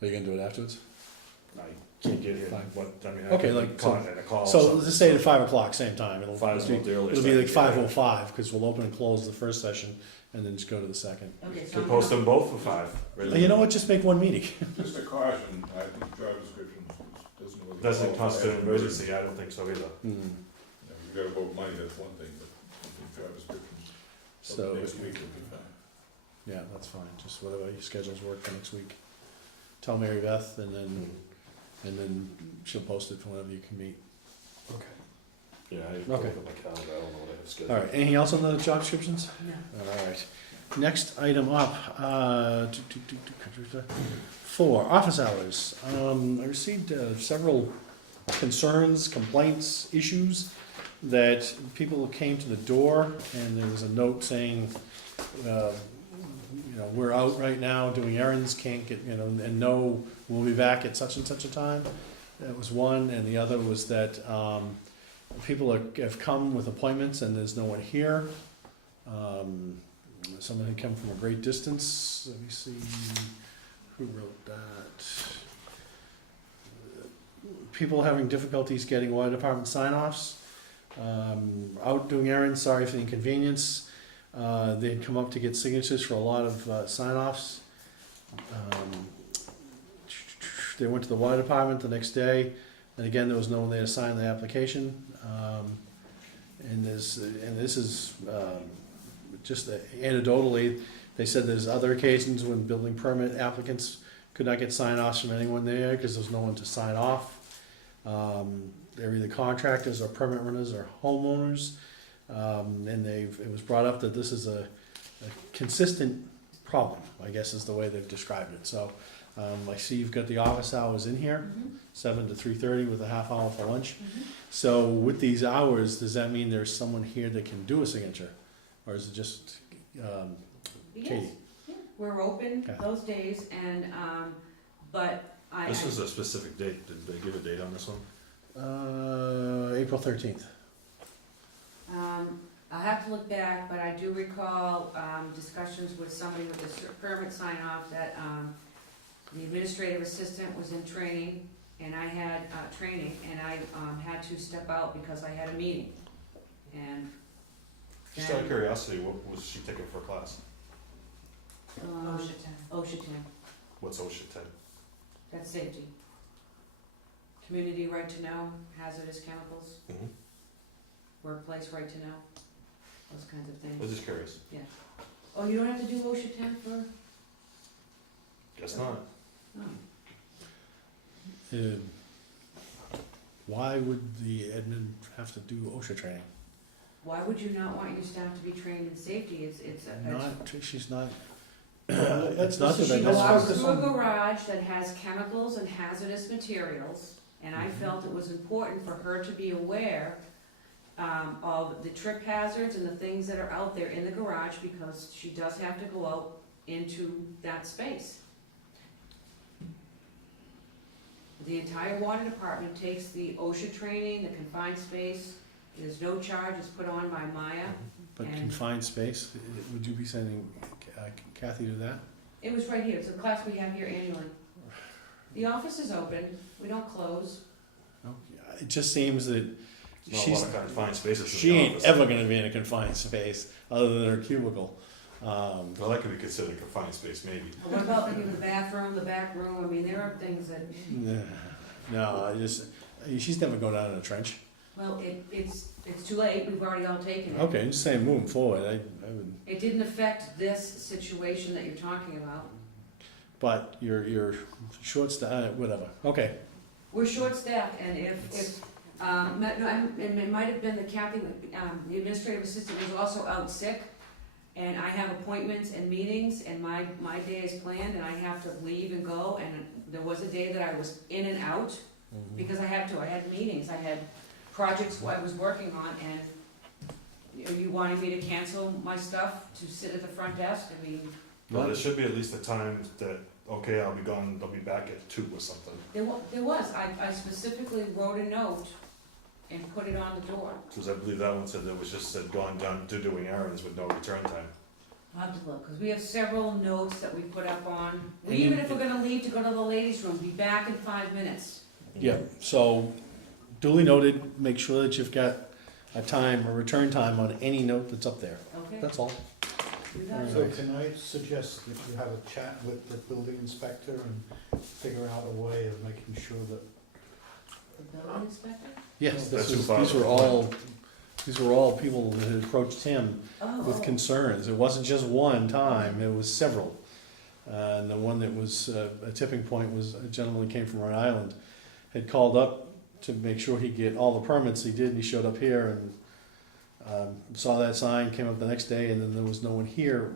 Are you gonna do it afterwards? I can't get here, Fine. I Okay, can like, call it a call. So let's just say at 5 o'clock, same time. It'll Five is be, about the earliest. it'll be I like can get here. 5:05, because we'll open and close the first session, and then just go to the second. okay, so Could I'm post gonna, them both for 5. You know what, just make one meeting. Just a caution, I think job description doesn't really. Doesn't qualify constitute as an emergency, I don't think so either. You gotta vote money, that's one thing, but I think job descriptions, So, next week will be fine. yeah, that's fine, just whatever your schedules work for next week. Tell Mary Beth, and then she'll post it for whenever you can meet. Okay. Yeah, I Okay. look at my calendar, I don't know what I have scheduled. All right, anything else on the job descriptions? no. All right. Next item up, 4, office hours. I received several concerns, complaints, issues that people came to the door, and there was a note saying, we're out right now doing errands, can't get, and no, we'll be back at such and such a time. That was one, and the other was that people have come with appointments and there's no one here. Someone had come from a great distance. Let me see, who wrote that? People having difficulties getting water department sign-offs. Out doing errands, sorry for the inconvenience. They'd come up to get signatures for a lot of sign-offs. They went to the water department the next day, and again, there was no one there to sign the application. And this is just anecdotally, they said there's other occasions when building permit applicants could not get sign-offs from anyone there because there's no one to sign off. They're either contractors or permit runners or homeowners. And it was brought up that this is a consistent problem, I guess is the way they've described it. So I see you've got the office hours in here, 7 to 3:30 with a half hour for lunch. So with these hours, does that mean there's someone here that can do a signature? Or is it just Yes, Katie? yeah, we're open Okay. those days, and, but This was a specific date, did they give a date on this one? April 13th. I'll have to look back, but I do recall, discussions with somebody with the permit sign off that, the administrative assistant was in training, and I had, training, and I, had to step out because I had a meeting. And Just out of curiosity, what was she taking for a class? OSHA 10. What's OSHA 10? That's safety. Community right to know, hazardous chemicals, Mm-hmm. workplace right to know, those kinds of I was things. just curious. Oh, you don't have to do OSHA 10 for, Guess not. oh, Why would the admin have to do OSHA training? why would you not want your staff to be trained in safety? It's She's not, Well, it's not this that is- She that's. let's walks focus through a on- garage that has chemicals and hazardous materials, and I Mhm. felt it was important for her to be aware of the trip hazards and the things that are out there in the garage, because she does have to go out into that space. The entire water department takes the OSHA training, the confined space, there's no charge, it's put on by Maya. But And- confined space, would you be sending Kathy to that? It was right here, it's a class we have here annually. The office is open, we don't close. No? It just seems that Not a she's, lot of confined spaces in she the ain't office. ever gonna be in a confined space, other than her cubicle. Well, that could be considered a confined space, maybe. What about maybe the bathroom, the back room, I mean, there are things that, No, she's never going down in a trench. well, it's too late, we've already all taken it. Okay, just saying, moving forward, I would, It didn't affect this situation that you're talking about. but you're short whatever, okay. We're short-staffed, and if, it might have been the Kathy, the administrative assistant was also out sick, and I have appointments and meetings, and my day is planned, and I have to leave and go, and there was a day that I was in and out, because I had meetings, I had projects I was working on, and are you wanting me to cancel my stuff to sit at the front desk? I mean, Well, there should be at least a time that, okay, I'll be gone, I'll be back at 2 or something. there was, I specifically wrote a note and put it on the door. Because I believe that one said that was just said gone down to doing errands with no return time. I'll have to look, because we have several notes that we put up on, And even you- if we're gonna leave to go to the ladies' room, be back in 5 minutes. Yeah, so duly noted, make sure that you've got a return time on any note that's up there, Okay? that's all. Do that. So can I suggest that you have a chat with the building inspector and figure out a way of making sure that, The building inspector? Yes, That's these who were all, people that had approached him Oh, with concerns. It wasn't just one time, it was several. And the one that was a tipping point was a gentleman who came from Rhode Island, had called up to make sure he'd get all the permits. He did, and he showed up here and saw that sign, came up the next day, and then there was no one here,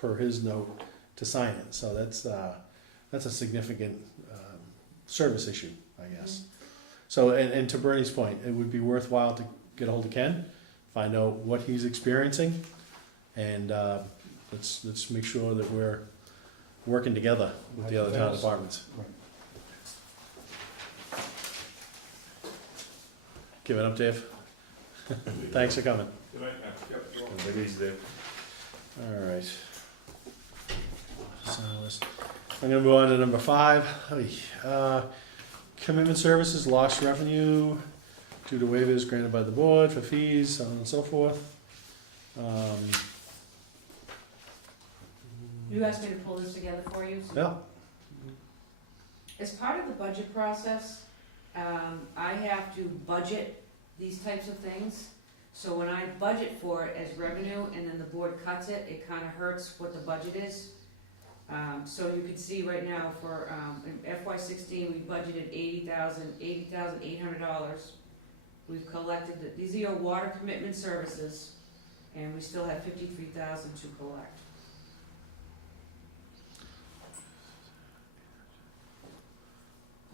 per his note, to sign it. So that's a significant service issue, I guess. So, and to Bernie's point, it would be worthwhile to get a hold of Ken, find out what he's experiencing, and let's make sure that we're working together with the other town departments. Give it up, Dave. Thanks for coming. Good night, Matt. Yep, you're welcome. And maybe he's there. All right. So I'm gonna move on to number 5. Commitment services, lost revenue due to waivers granted by the board for fees, so on and so forth. You asked me to pull this together for you? so- Yeah, As part of the budget process, I have to budget these types of things. So when I budget for it as revenue and then the board cuts it, it kinda hurts what the budget is. So you can see right now for, in FY16, we budgeted $80,800. We've collected, these are your water commitment services, and we still have 53,000 to collect.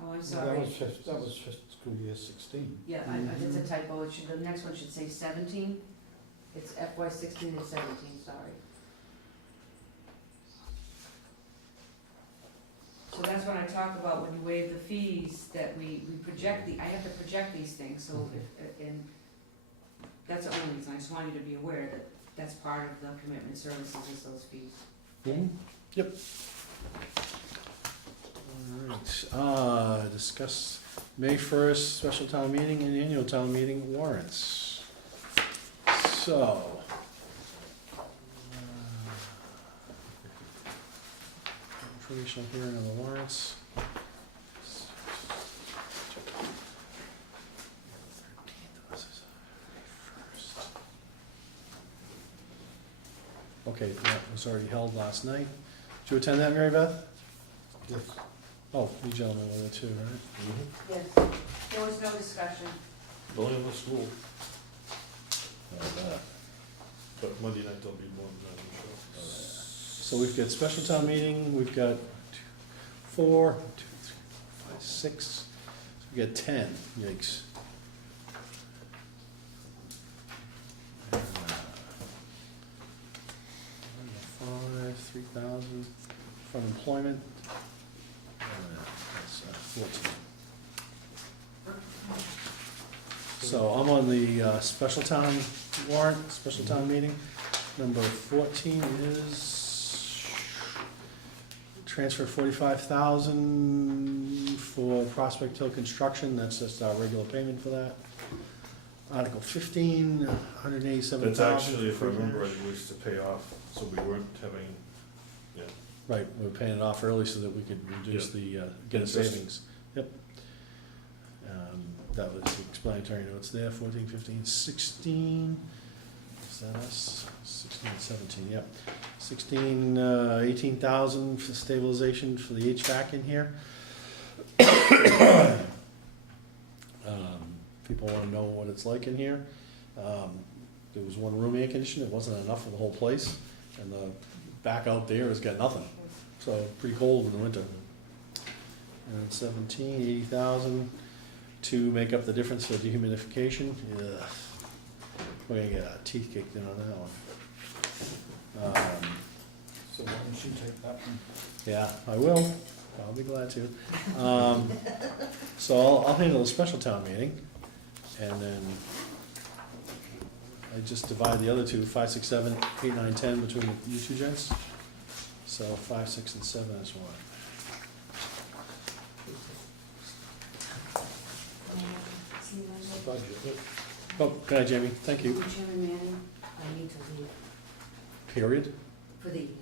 Oh, I'm sorry. that was fiscal year 16. Yeah, it's a typo, it should, the next one should say 17, it's FY16 and 17, sorry. So that's when I talk about when you waive the fees, that we project I have to project these things, so if, and that's that's the only reason, I just want you to be aware that that's part of the commitment services is those fees. Yep. All right, discuss May 1st special town meeting and annual town meeting warrants. So. Informational hearing on the warrants. Okay, that was already held last night. Did you attend that, Mary Beth? Yes. Oh, you gentlemen were there too, right? Yes, there was no discussion. Don't have a school, Uh, but Monday night there'll be more than that, I'm sure. So we've got special town meeting, we've got 4, 2, 3, 4, 5, 6, so we got 10, yikes. Five, 3,000 from employment. That's 14. So I'm on the special town warrant, special town meeting. Number 14 is transfer 45,000 for Prospect Hill construction, that's just our regular payment for that. Article 15, 187,000. That's actually, if I remember right, it was to pay off, so we weren't having, Right, we're paying it off early so that we could reduce the, get a Interest. savings. Yep. That was the explanatory notes there, 14, 15, 16. Is that us? 16, 17, yep. 16, 18,000 for stabilization for the HVAC in here. People wanna know what it's like in here. There was one room air conditioner, it wasn't enough for the whole place, and the back out there has got nothing. So pretty cold in the winter. And 17, 80,000 to make up the difference for dehumidification. Ugh. We're gonna get our teeth kicked in on that one. So why don't you take that one? Yeah, I will. I'll be glad to. So I'll handle the special town meeting, and then I just divide the other two, 5, 6, 7, 8, 9, 10 between you two gents. So 5, 6, and 7 is what? Budget. Oh, good night, Jamie. Thank you. Chairman Manning, I need to leave Period. for the evening.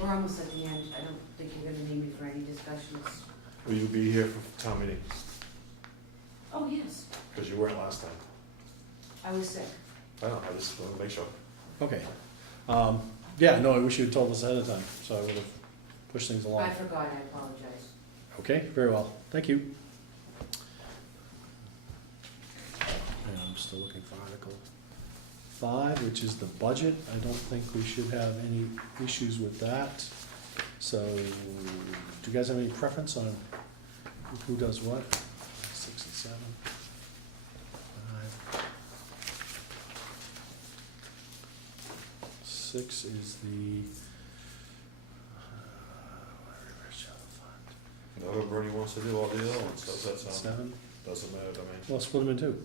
We're almost at the end, I don't think you're gonna need me for any discussions. will you be here for town meeting? Oh, yes, Because you weren't last time. I was sick. I don't know, I just want to make sure. Okay. Yeah, no, I wish you had told us ahead of time, so I would have pushed things along. I forgot, I apologize. Okay, very well. Thank you. And I'm still looking for Article 5, which is the budget. I don't think we should have any issues with that. So, do you guys have any preference on who does what? 6 and 7. 5. 6 is the Whatever Bernie wants to do, all the other ones, does that sound? 7. Doesn't matter to me. Well, split them in two.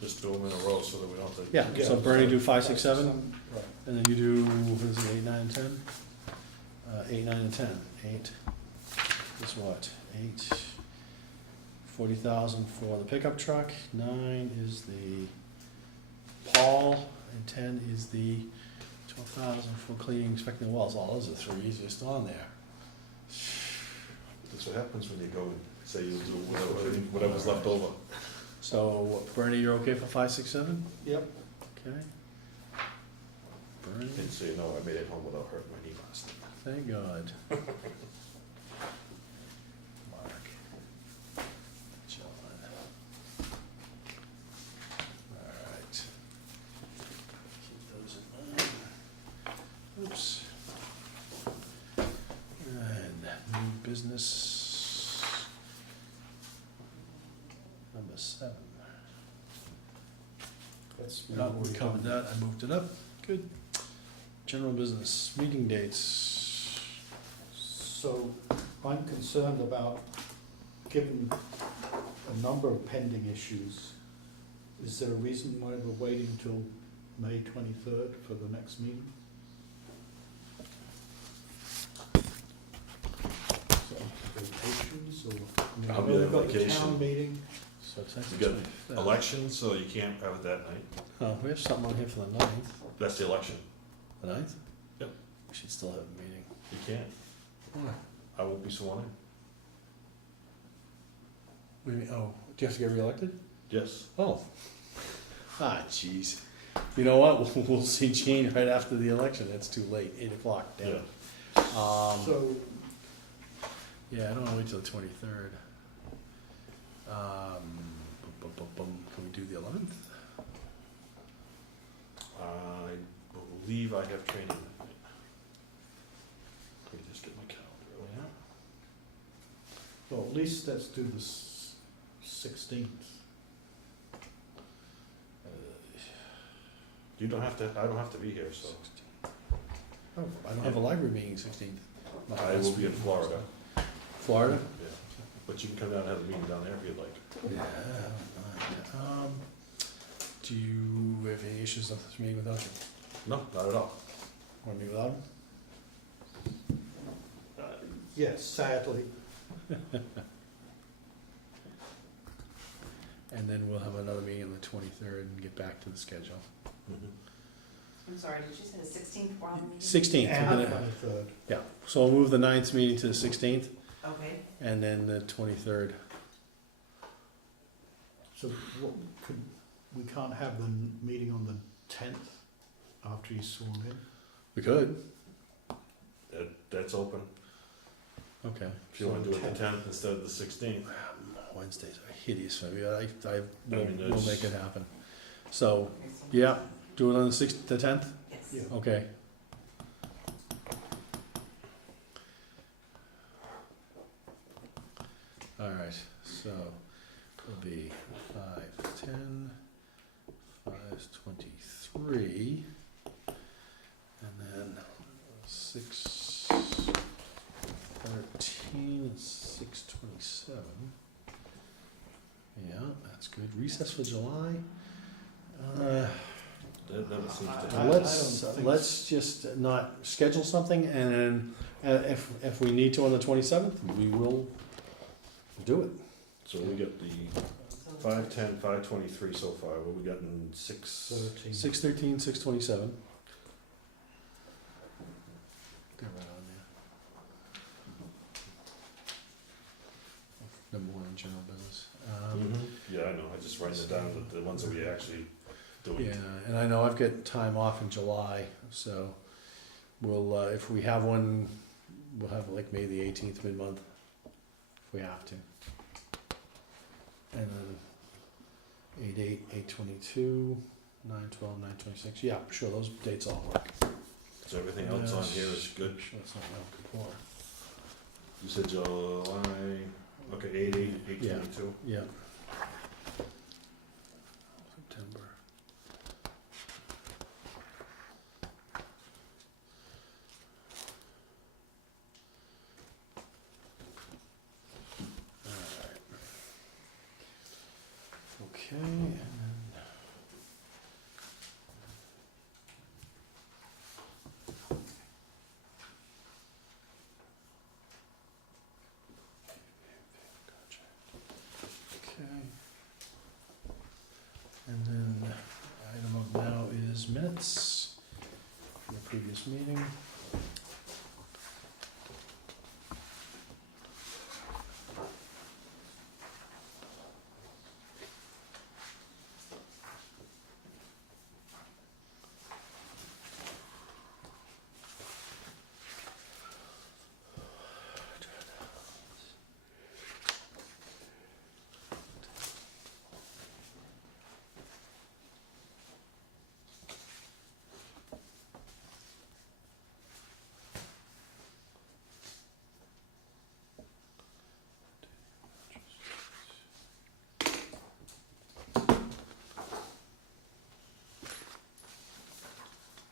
Just do them in a row so that we don't have to. Yeah, so Bernie do 5, 6, 7, Right. and then you do, what is it, 8, 9, and 10? 8, 9, and 10. 8 is what? 8. 40,000 for the pickup truck. 9 is the Paul, and 10 is the 12,000 for cleaning, inspecting the wells. All those are 3 easiest on there. That's what happens when you go and say you'll do whatever's left over. So Bernie, you're okay for 5, 6, 7? Yep. Okay. Bernie, And so you know, I made it home without hurting my knee last night. thank God. Mark. John. All right. Keep those in mind. Oops. And new business. Number 7. That's. We covered that, I moved it up, good. General business, meeting dates. So I'm concerned about, given a number of pending issues, Is there a reason why we're waiting until May 23rd for the next meeting? So, vacations or? I mean, I'll I be know on we've got the vacation. town meeting. So it's You got election, so you can't have it that night. Oh, we have something on here for the 9th. That's the election. The 9th? Yep. We should still have a meeting. You can't. Why? I won't be sworn in. What do you mean, oh, do you have to get reelected? Yes. Oh. Ah, jeez. You know what? We'll see Gene right after the election. It's too late, 8 o'clock, damn it. So, Yeah, I don't wanna wait till the 23rd. Can we do the 11th? I believe I have training that night. Let me just get my calendar early now. well, at least let's do the 16th. You don't have to, I don't have to be here, so. Oh, I don't have a library meeting 16th. I will be in Florida. Florida? Yeah. But you can come down and have a meeting down there if you'd like. Yeah. Do you have any issues with this meeting without you? No, not at all. Want to meet without him? Yes, sadly. And then we'll have another meeting on the 23rd and get back to the schedule. I'm sorry, did you say the 16th we're on the meeting? 16th, we're And the gonna, 23rd. yeah, so we'll move the 9th meeting to the 16th, Okay, and then the 23rd. So what, we can't have the meeting on the 10th after he's sworn in? We could, That's open. okay. If you wanna do it the 10th instead of the 16th. Wednesdays are hideous for me, I mean, will it's- make it happen. So, okay, so, yeah, do it on the 10th? yes. Yeah. Okay. All right, so it'll be 5:10, 5:23, and then 6:13 and 6:27. Yeah, that's good. Recess for July. That never seems I- to. I Let's, don't think let's just not schedule something, and then if we need to on the 27th, we will do it. So we got the So- 5:10, 5:23 so far. What we got in 6? 13. 6:13, 6:27. They're right on there. Number one in general business. Yeah, I know. I just writing it down, the ones that we actually do. Yeah, and I know I've got time off in July, so we'll, if we have one, we'll have like May the 18th, mid-month, if we have to. And then 8/8, 8/22, 9/12, 9/26, yeah, sure, those dates all work. So everything else on here is good. Sure, it's not Yom Kippur. You said July, okay, 8/8, 8/22. Yeah. September. Alright. Okay, and then. Okay. And then item of now is minutes from the previous meeting.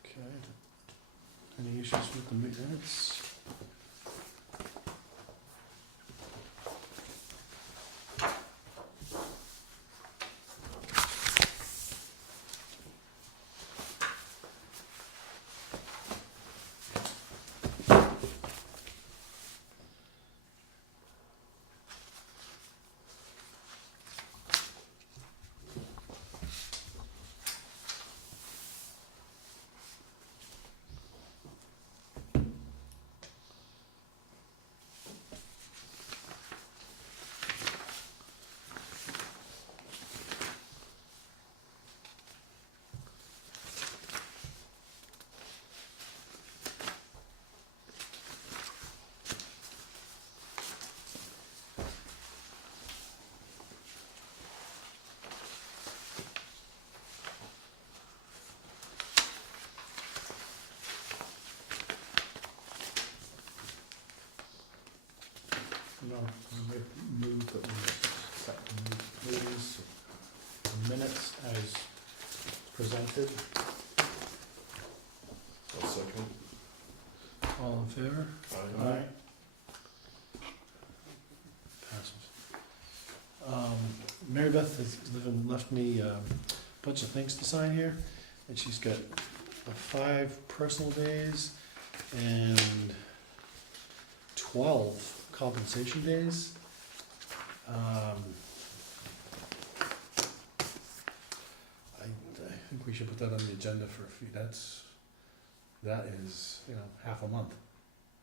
Okay. Any issues with the minutes? move that we accept the minutes as presented. I'll second. All in favor? Aye. Passes. Mary Beth has left me a bunch of things to sign here, and she's got 5 personal days and 12 compensation days. I think we should put that on the agenda for a few, that is, half a month.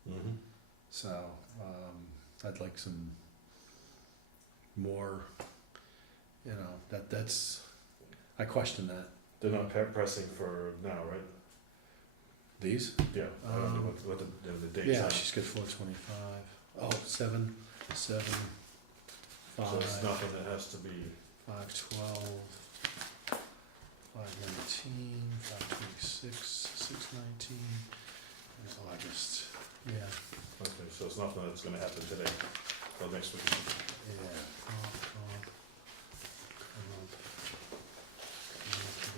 Mm-hmm. So, I'd like some more, that's, I question that. They're not pressing for now, right? These? Yeah, I don't know what the dates Yeah, are. she's got 425. Oh, 7, 7, 5, So it's nothing that has to be, 512, 519, 526, 619, there's August. Yeah, okay, so it's nothing that's gonna happen today or next week. yeah. Comp,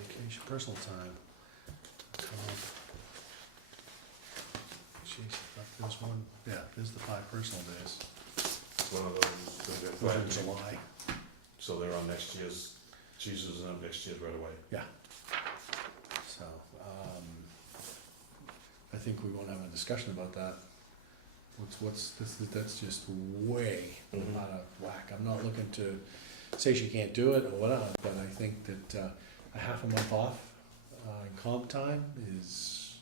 vacation, personal time. Comp. Jeez, there's one, yeah, there's the 5 personal days. One of those, gonna get One in back. July. So they're on next year's, she's using them next year's right away. So, I think we won't have a discussion about that. That's just way Mhm. out of whack. I'm not looking to say she can't do it or whatever, but I think that, a half a month off, in comp time is,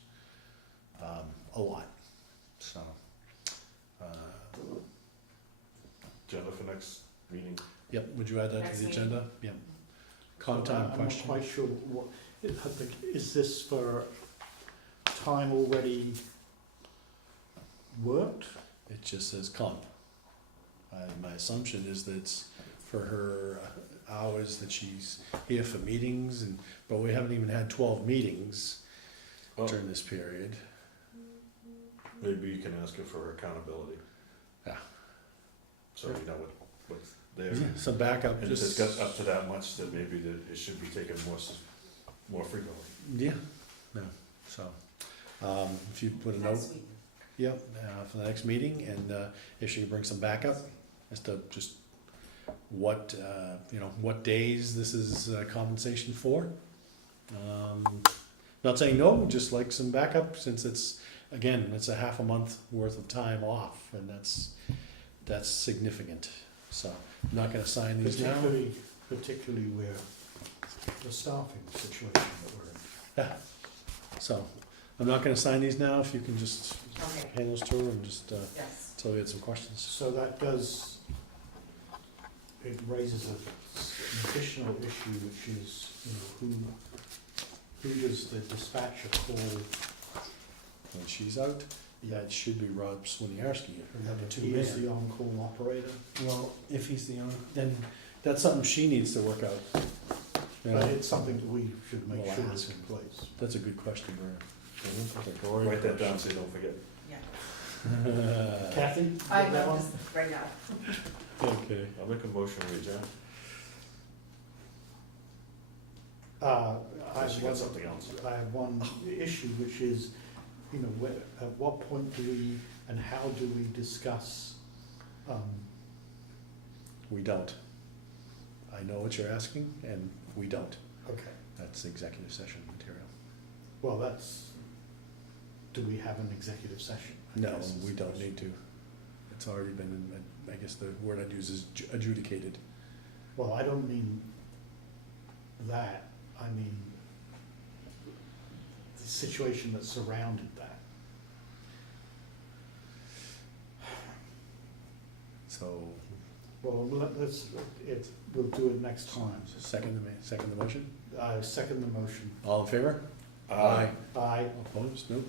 a lot, so. Agenda for next meeting. Yep, would you add that to Next the meeting. agenda? Yep. Comp So time I'm not question. quite sure what, is this for time already worked? It just says comp. My assumption is that it's for her hours that she's here for meetings but we haven't even had 12 meetings Oh, during this period. maybe you can ask her for her accountability. Yeah. So you know what's there. Some backup, And if it's just, got up to that much, then maybe it should be taken more frequently. yeah, no, so, if you put a note, Next week. yep, for the next meeting, and, if she could bring some backup as to just what, what days this is compensation for. Not saying no, just like some backup, since it's a half a month worth of time off, and that's significant. So, I'm not gonna sign these now. Particularly where the staffing situation that we're in. So, I'm not gonna sign these now, if you can just Okay, hand those to her and just, yes. tell me had some questions. So that does, it raises an additional issue, which is, who does the dispatcher call? When she's out, yeah, it should be Rob Swiniarski, number 2 He is man. the on-call operator, Well, if he's the owner, then that's something she needs to work out. You know, but it's something that we should make We'll sure ask. is in place. That's a good question, Maria. Mm-hmm. Write that down so you don't forget. Yeah. Kathy? you I got that know one? this right now. Okay. I'll make a motion, we adjourn. I Unless have you got one, something else. I have one issue, which is, at what point do we, and how do we discuss, We don't. I know what you're asking, and we don't. okay, That's executive session material. well, do we have an executive session? I No, guess is we the don't question. need to. It's already been, I guess the word I'd use is adjudicated. Well, I don't mean that, I mean the situation that surrounded that. So, Well, we'll do it next time. second the motion? I second the motion. All in favor? Aye. Aye. Opposed? Nope.